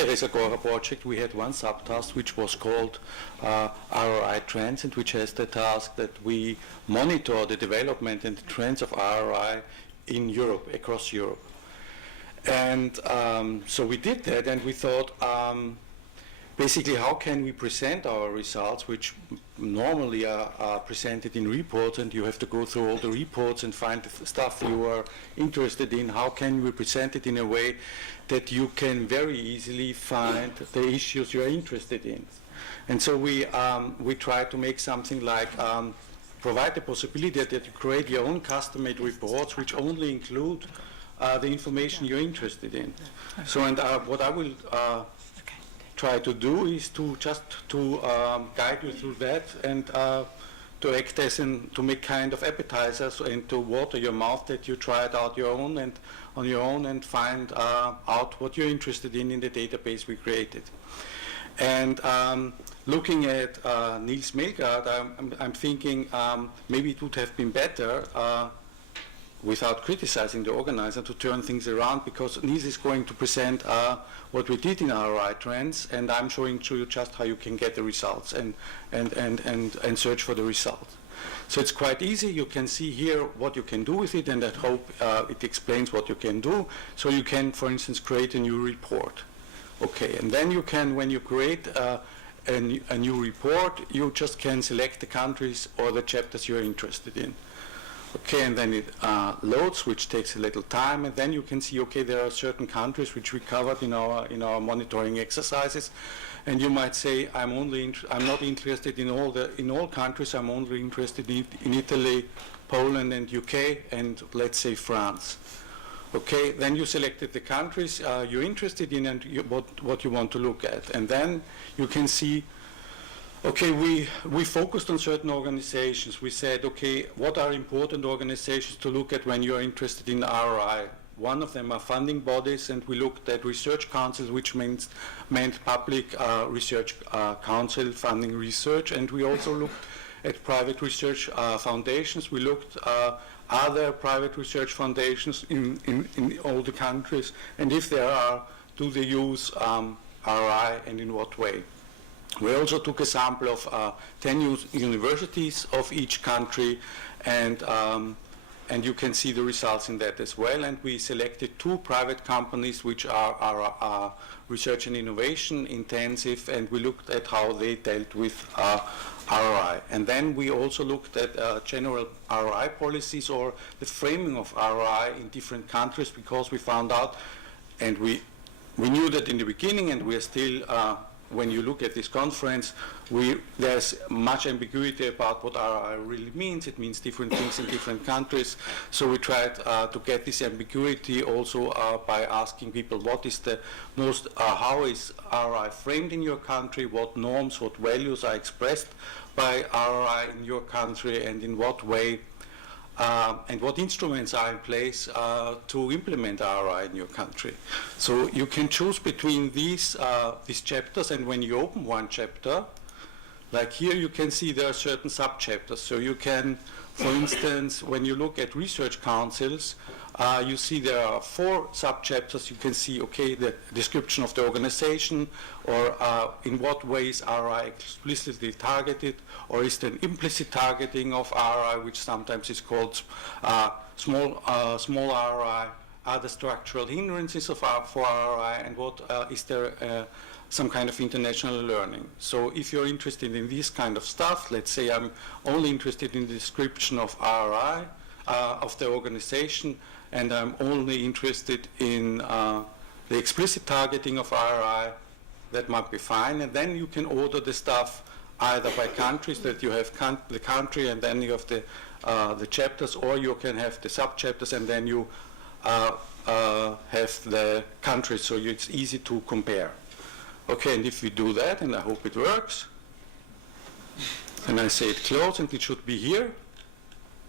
ResAgora project, we had one subtask which was called RRI Trends, and which has the task that we monitor the development and the trends of RRI in Europe, across Europe. And so we did that, and we thought, basically, how can we present our results, which normally are presented in reports, and you have to go through all the reports and find the stuff you are interested in. How can we present it in a way that you can very easily find the issues you are interested in? And so we try to make something like provide the possibility that you create your own custom-made reports, which only include the information you're interested in. So, and what I will try to do is to just guide you through that, and to act as to make kind of appetizers and to water your mouth, that you try it out on your own and find out what you're interested in the database we created. And looking at Niels Melgaard, I'm thinking maybe it would have been better, without criticizing the organizer, to turn things around, because Niels is going to present what we did in RRI Trends, and I'm showing to you just how you can get the results and search for the results. So it's quite easy. You can see here what you can do with it, and I hope it explains what you can do. So you can, for instance, create a new report. Okay, and then you can, when you create a new report, you just can select the countries or the chapters you're interested in. Okay, and then it loads, which takes a little time, and then you can see, okay, there are certain countries which we covered in our monitoring exercises, and you might say, I'm not interested in all countries. I'm only interested in Italy, Poland, and UK, and let's say France. Okay, then you selected the countries you're interested in and what you want to look at, and then you can see. Okay, we focused on certain organizations. We said, okay, what are important organizations to look at when you're interested in RRI? One of them are funding bodies, and we looked at research councils, which meant public research council funding research, and we also looked at private research foundations. We looked are there private research foundations in all the countries, and if there are, do they use RRI, and in what way? We also took a sample of 10 universities of each country, and you can see the results in that as well. And we selected 2 private companies which are research and innovation intensive, and we looked at how they dealt with RRI. And then we also looked at general RRI policies, or the framing of RRI in different countries, because we found out, and we knew that in the beginning, and we are still when you look at this conference, there's much ambiguity about what RRI really means. It means different things in different countries. So we tried to get this ambiguity also by asking people, what is the most, how is RRI framed in your country? What norms, what values are expressed by RRI in your country, and in what way? And what instruments are in place to implement RRI in your country. So you can choose between these chapters, and when you open one chapter, like here you can see there are certain sub-chapters. So you can, for instance, when you look at research councils, you see there are 4 sub-chapters. You can see, okay, the description of the organization, or in what ways RRI explicitly targeted, or is there an implicit targeting of RRI, which sometimes is called small RRI, are the structural hindrances for RRI, and what is there some kind of international learning. So if you're interested in this kind of stuff, let's say I'm only interested in the description of RRI, of the organization, and I'm only interested in the explicit targeting of RRI, that might be fine. And then you can order the stuff either by countries, that you have the country and then you have the chapters, or you can have the sub-chapters and then you have the countries, so it's easy to compare. Okay, and if we do that, and I hope it works, then I say it close, and it should be here,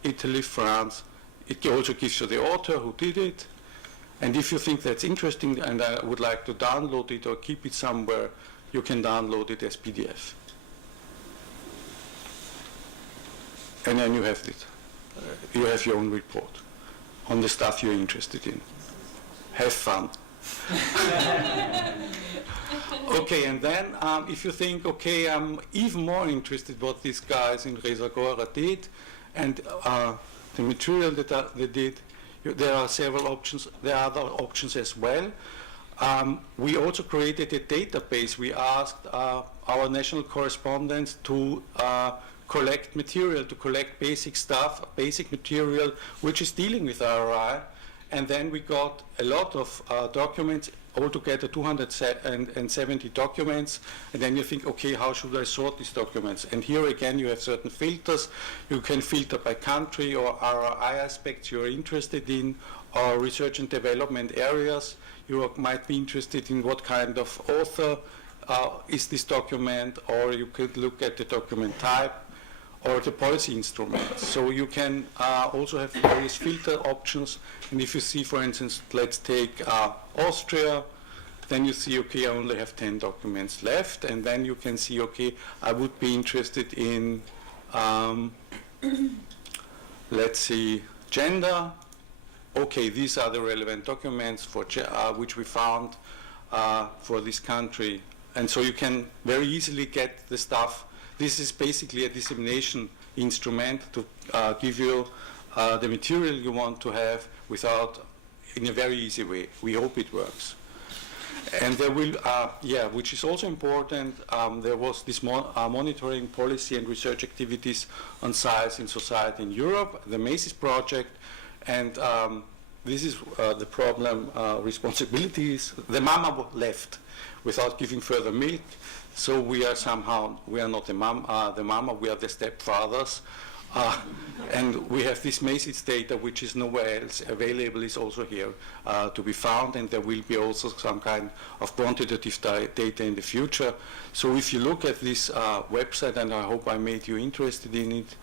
Italy, France. It also gives you the author who did it, and if you think that's interesting and I would like to download it or keep it somewhere, you can download it as PDF. And then you have it. you have your own report on the stuff you're interested in. Have fun. Okay, and then if you think, okay, I'm even more interested what these guys in ResAgora did and the material that they did, there are several options. There are other options as well. We also created a database. We asked our national correspondents to collect material, to collect basic stuff, basic material, which is dealing with RRI. And then we got a lot of documents, altogether 270 documents. And then you think, okay, how should I sort these documents? And here again, you have certain filters. You can filter by country or RRI aspects you're interested in, or research and development areas. You might be interested in what kind of author is this document, or you could look at the document type or the policy instruments. So you can also have various filter options. And if you see, for instance, let's take Austria, then you see, okay, I only have 10 documents left. And then you can see, okay, I would be interested in, let's see, gender. Okay, these are the relevant documents for which we found for this country. And so you can very easily get the stuff. This is basically a dissemination instrument to give you the material you want to have in a very easy way. We hope it works. And there will, which is also important, there was this monitoring policy and research activities on science in society in Europe, the MACES project, and this is the problem, responsibilities. The mama left without giving further milk. So we are not the mama, we are the stepfathers. And we have this MACES data, which is nowhere else available, is also here to be found, and there will be also some kind of quantitative data in the future. So if you look at this website, and I hope I made you interested in it,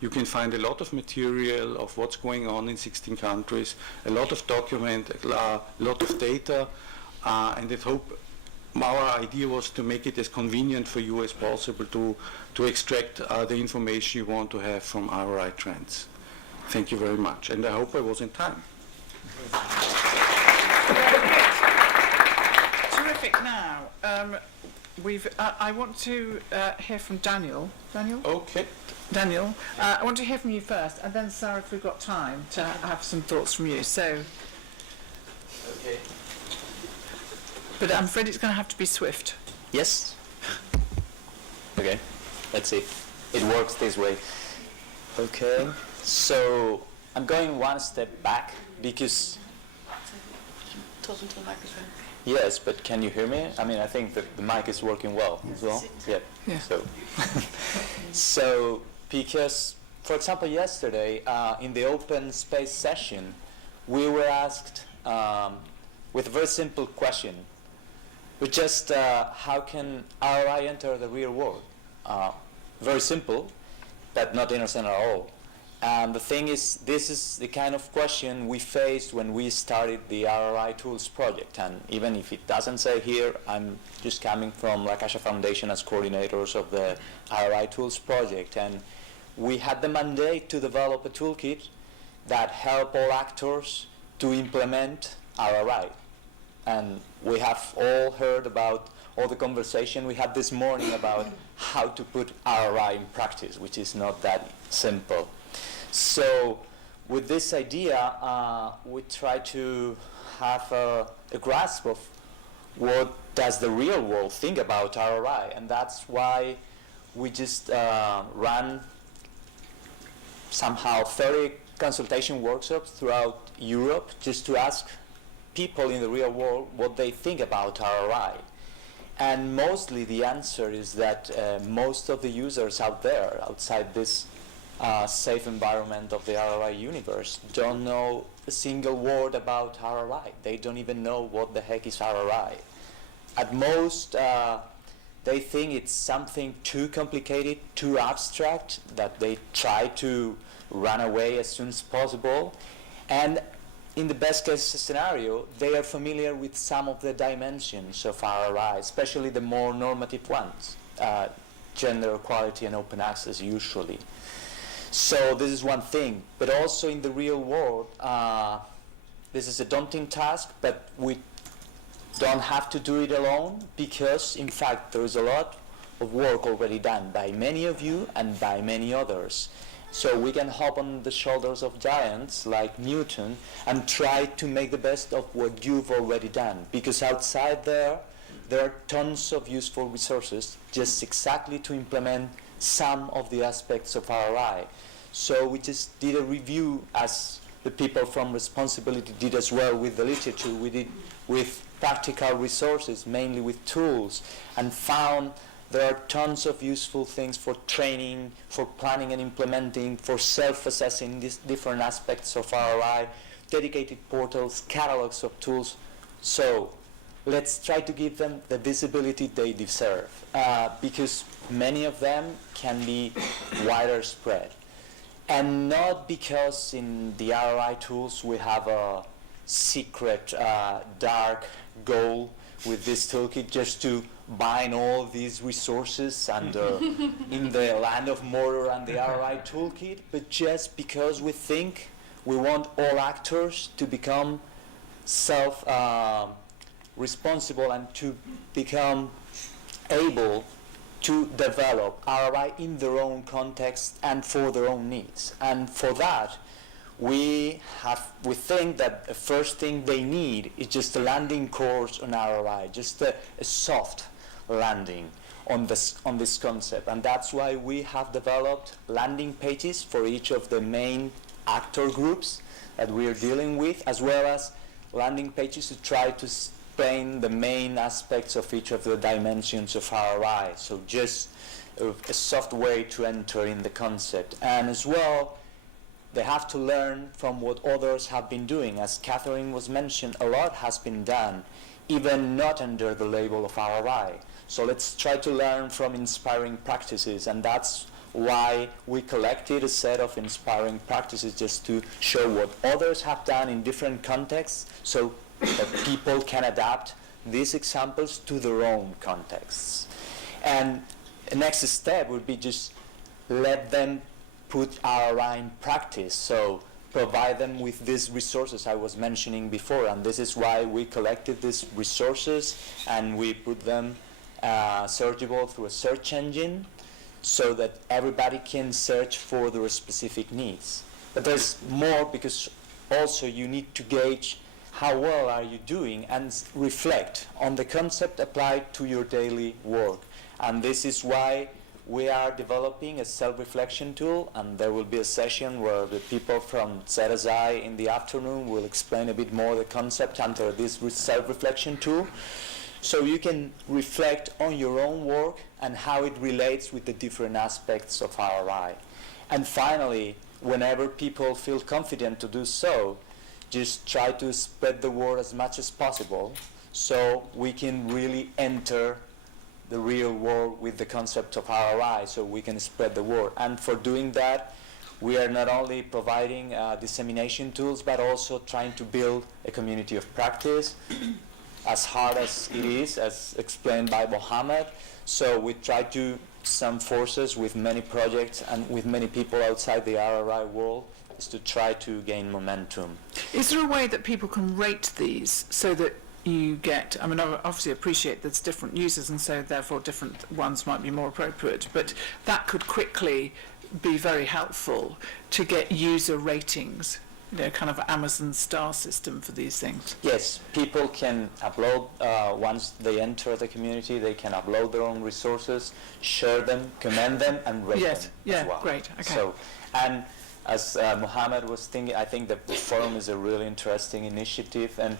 you can find a lot of material of what's going on in 16 countries, a lot of document, a lot of data, and I hope our idea was to make it as convenient for you as possible to extract the information you want to have from RRI trends. Thank you very much, and I hope I was in time. Terrific. Now, I want to hear from Daniel. Daniel? Okay. Daniel, I want to hear from you first, and then Sara, if we've got time, to have some thoughts from you. So. Okay. But I'm afraid it's going to have to be swift. Yes? Okay, let's see. It works this way. Okay, so I'm going one step back because... Talk into the microphone. Yes, but can you hear me? I mean, I think that the mic is working well as well. Yeah. So, because, for example, yesterday in the open space session, we were asked with a very simple question. But just how can RRI enter the real world? Very simple, but not innocent at all. And the thing is, this is the kind of question we faced when we started the RRI-Tools project. And even if it doesn't say here, I'm just coming from La Caixa Foundation as coordinators of the RRI-Tools project. And we had the mandate to develop a toolkit that help all actors to implement RRI. And we have all heard about all the conversation we had this morning about how to put RRI in practice, which is not that simple. So with this idea, we try to have a grasp of what does the real world think about RRI, and that's why we just ran somehow 30 consultation workshops throughout Europe just to ask people in the real world what they think about RRI. And mostly the answer is that most of the users out there, outside this safe environment of the RRI universe, don't know a single word about RRI. They don't even know what the heck is RRI. At most, they think it's something too complicated, too abstract, that they try to run away as soon as possible. And in the best case scenario, they are familiar with some of the dimensions of RRI, especially the more normative ones, gender equality and open access usually. So this is one thing, but also in the real world, this is a daunting task, but we don't have to do it alone, because in fact there is a lot of work already done by many of you and by many others. So we can hop on the shoulders of giants like Newton and try to make the best of what you've already done, because outside there are tons of useful resources just exactly to implement some of the aspects of RRI. So we just did a review, as the people from responsibility did as well with the literature. We did with practical resources, mainly with tools, and found there are tons of useful things for training, for planning and implementing, for self-assessing these different aspects of RRI, dedicated portals, catalogs of tools. So let's try to give them the visibility they deserve, because many of them can be wider spread. And not because in the RRI tools we have a secret dark goal with this toolkit just to bind all these resources and in the land of Moderator and the RRI toolkit, but just because we think we want all actors to become self-responsible and to become able to develop RRI in their own context and for their own needs. And for that, we think that the first thing they need is just a landing course on RRI, just a soft landing on this concept. And that's why we have developed landing pages for each of the main actor groups that we are dealing with, as well as landing pages to try to explain the main aspects of each of the dimensions of RRI. So just a soft way to enter in the concept. And as well, they have to learn from what others have been doing. As Catherine was mentioned, a lot has been done, even not under the label of RRI. So let's try to learn from inspiring practices, and that's why we collected a set of inspiring practices just to show what others have done in different contexts, so that people can adapt these examples to their own contexts. And the next step would be just let them put RRI in practice, so provide them with these resources I was mentioning before, and this is why we collected these resources and we put them searchable through a search engine so that everybody can search for their specific needs. But there's more, because also you need to gauge how well are you doing and reflect on the concept applied to your daily work. And this is why we are developing a self-reflection tool, and there will be a session where the people from ZSI in the afternoon will explain a bit more the concept under this self-reflection tool, so you can reflect on your own work and how it relates with the different aspects of RRI. And finally, whenever people feel confident to do so, just try to spread the word as much as possible so we can really enter the real world with the concept of RRI, so we can spread the word. And for doing that, we are not only providing dissemination tools, but also trying to build a community of practice, as hard as it is, as explained by Mohamad. So we try to sum forces with many projects and with many people outside the RRI world, is to try to gain momentum. Is there a way that people can rate these so that you get, I mean, I obviously appreciate there's different users and so therefore different ones might be more appropriate, but that could quickly be very helpful to get user ratings, you know, kind of Amazon star system for these things. Yes, people can upload, once they enter the community, they can upload their own resources, share them, comment them, and rate them as well. Great, okay. So, and as Mohamad was thinking, I think that the forum is a really interesting initiative, and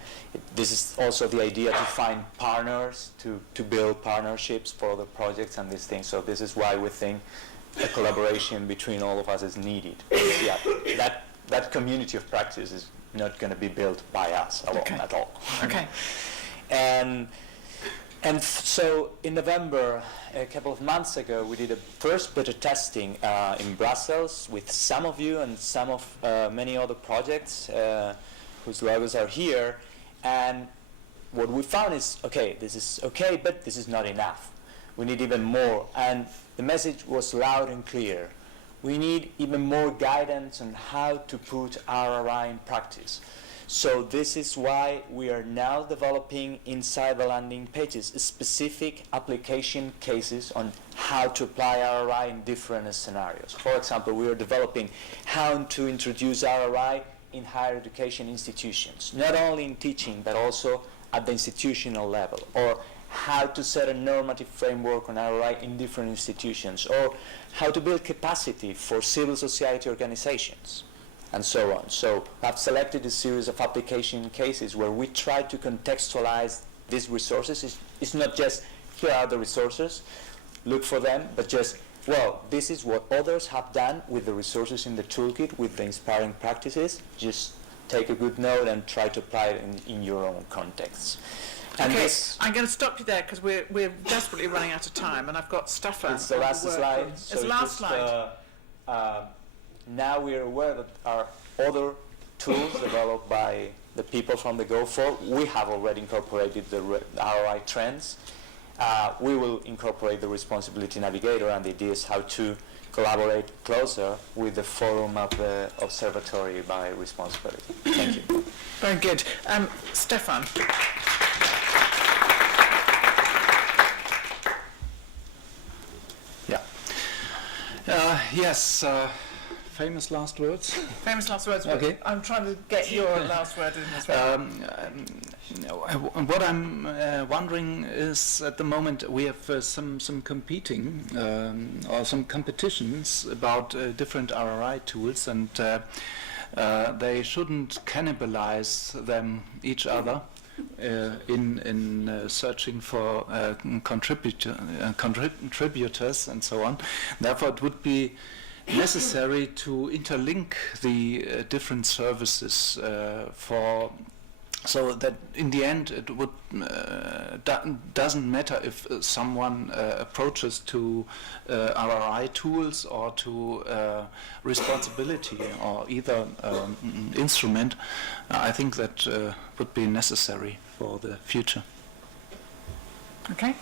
this is also the idea to find partners, to build partnerships for other projects and these things. So this is why we think a collaboration between all of us is needed. Yeah, that community of practice is not going to be built by us alone at all. Okay. And so in November, a couple of months ago, we did a first beta testing in Brussels with some of you and some of many other projects whose logos are here. And what we found is, okay, this is okay, but this is not enough. We need even more. And the message was loud and clear. we need even more guidance on how to put RRI in practice. So this is why we are now developing inside the landing pages specific application cases on how to apply RRI in different scenarios. For example, we are developing how to introduce RRI in higher education institutions, not only in teaching, but also at the institutional level, or how to set a normative framework on RRI in different institutions, or how to build capacity for civil society organizations, and so on. So I've selected a series of application cases where we try to contextualize these resources. It's not just, here are the resources, look for them, but just, well, this is what others have done with the resources in the toolkit, with the inspiring practices. Just take a good note and try to apply it in your own context. And okay, this, I'm going to stop you there because we're desperately running out of time, and I've got Stephan. it's the last slide. It's the last slide. Now we are aware that our other tools developed by the people from the GoFor, we have already incorporated the RRI trends. We will incorporate the responsibility navigator, and the idea is how to collaborate closer with the forum of the Observatory by responsibility. Thank you. Very good. Stephan. Yeah. Yes. Famous last words. Famous last words. Okay. I'm trying to get your last word in as well. What I'm wondering is, at the moment we have some competing or some competitions about different RRI tools, and they shouldn't cannibalize them each other in searching for contributors and so on. Therefore, it would be necessary to interlink the different services so that in the end it would doesn't matter if someone approaches to RRI tools or to responsibility or either instrument. I think that would be necessary for the future. Okay.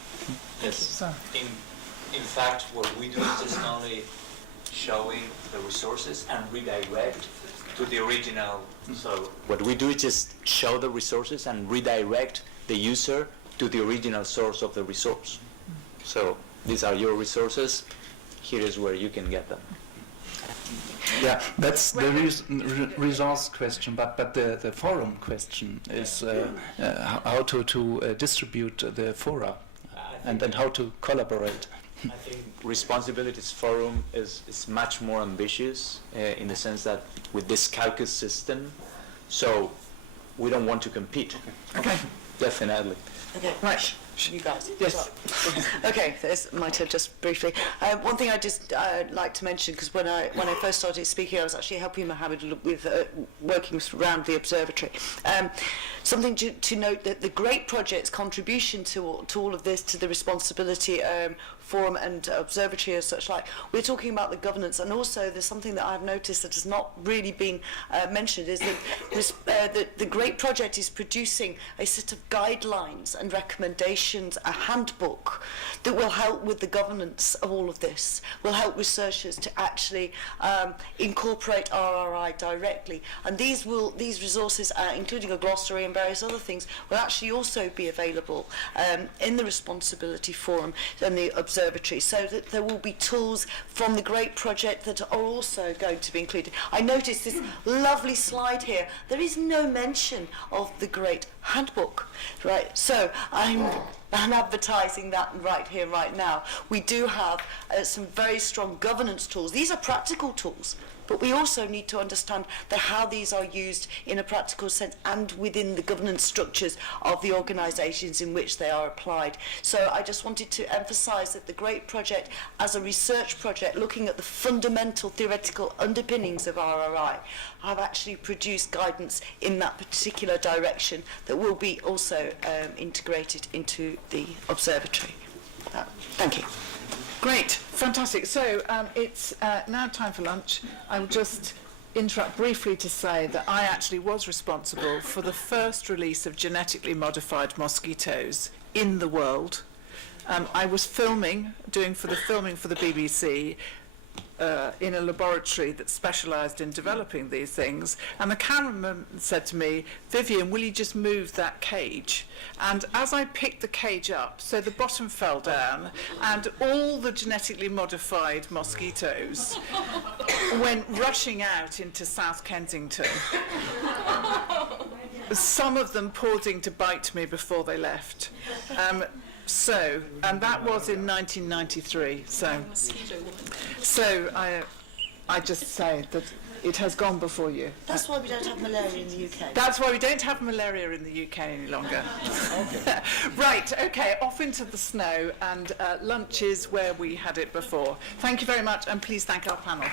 Yes. So. In fact, what we do is just only showing the resources and redirect to the original. So what we do is just show the resources and redirect the user to the original source of the resource. So these are your resources. Here is where you can get them. Yeah, that's the resource question, but the forum question is how to distribute the fora and how to collaborate. I think Responsibilities Forum is much more ambitious in the sense that with this caucus system, so we don't want to compete. Okay. Definitely. Okay, right. You guys. Yes. Okay, there's my turn just briefly. One thing I just like to mention, because when I first started speaking, I was actually helping Mohamad with working around the observatory. Something to note that the great project's contribution to all of this, to the responsibility forum and observatory as such, like we're talking about the governance, and also there's something that I've noticed that has not really been mentioned, is that the great project is producing a set of guidelines and recommendations, a handbook that will help with the governance of all of this, will help researchers to actually incorporate RRI directly, and these resources, including a glossary and various other things, will actually also be available in the responsibility forum and the observatory, so that there will be tools from the great project that are also going to be included. I noticed this lovely slide here. There is no mention of the great handbook, right? So I'm advertising that right here, right now. We do have some very strong governance tools. These are practical tools, but we also need to understand that how these are used in a practical sense and within the governance structures of the organisations in which they are applied. So I just wanted to emphasise that the great project, as a research project looking at the fundamental theoretical underpinnings of RRI, have actually produced guidance in that particular direction that will be also integrated into the observatory. Thank you. Great, fantastic. So it's now time for lunch. I will just interrupt briefly to say that I actually was responsible for the first release of genetically modified mosquitoes in the world. I was filming for the BBC in a laboratory that specialised in developing these things, and the cameraman said to me, "Vivienne, will you just move that cage?" And as I picked the cage up, so the bottom fell down, and all the genetically modified mosquitoes went rushing out into South Kensington. Some of them pausing to bite me before they left. And that was in 1993. So I just say that it has gone before you. That's why we don't have malaria in the UK. That's why we don't have malaria in the UK any longer. Right, okay, off into the snow, and lunch is where we had it before. Thank you very much, and please thank our panel.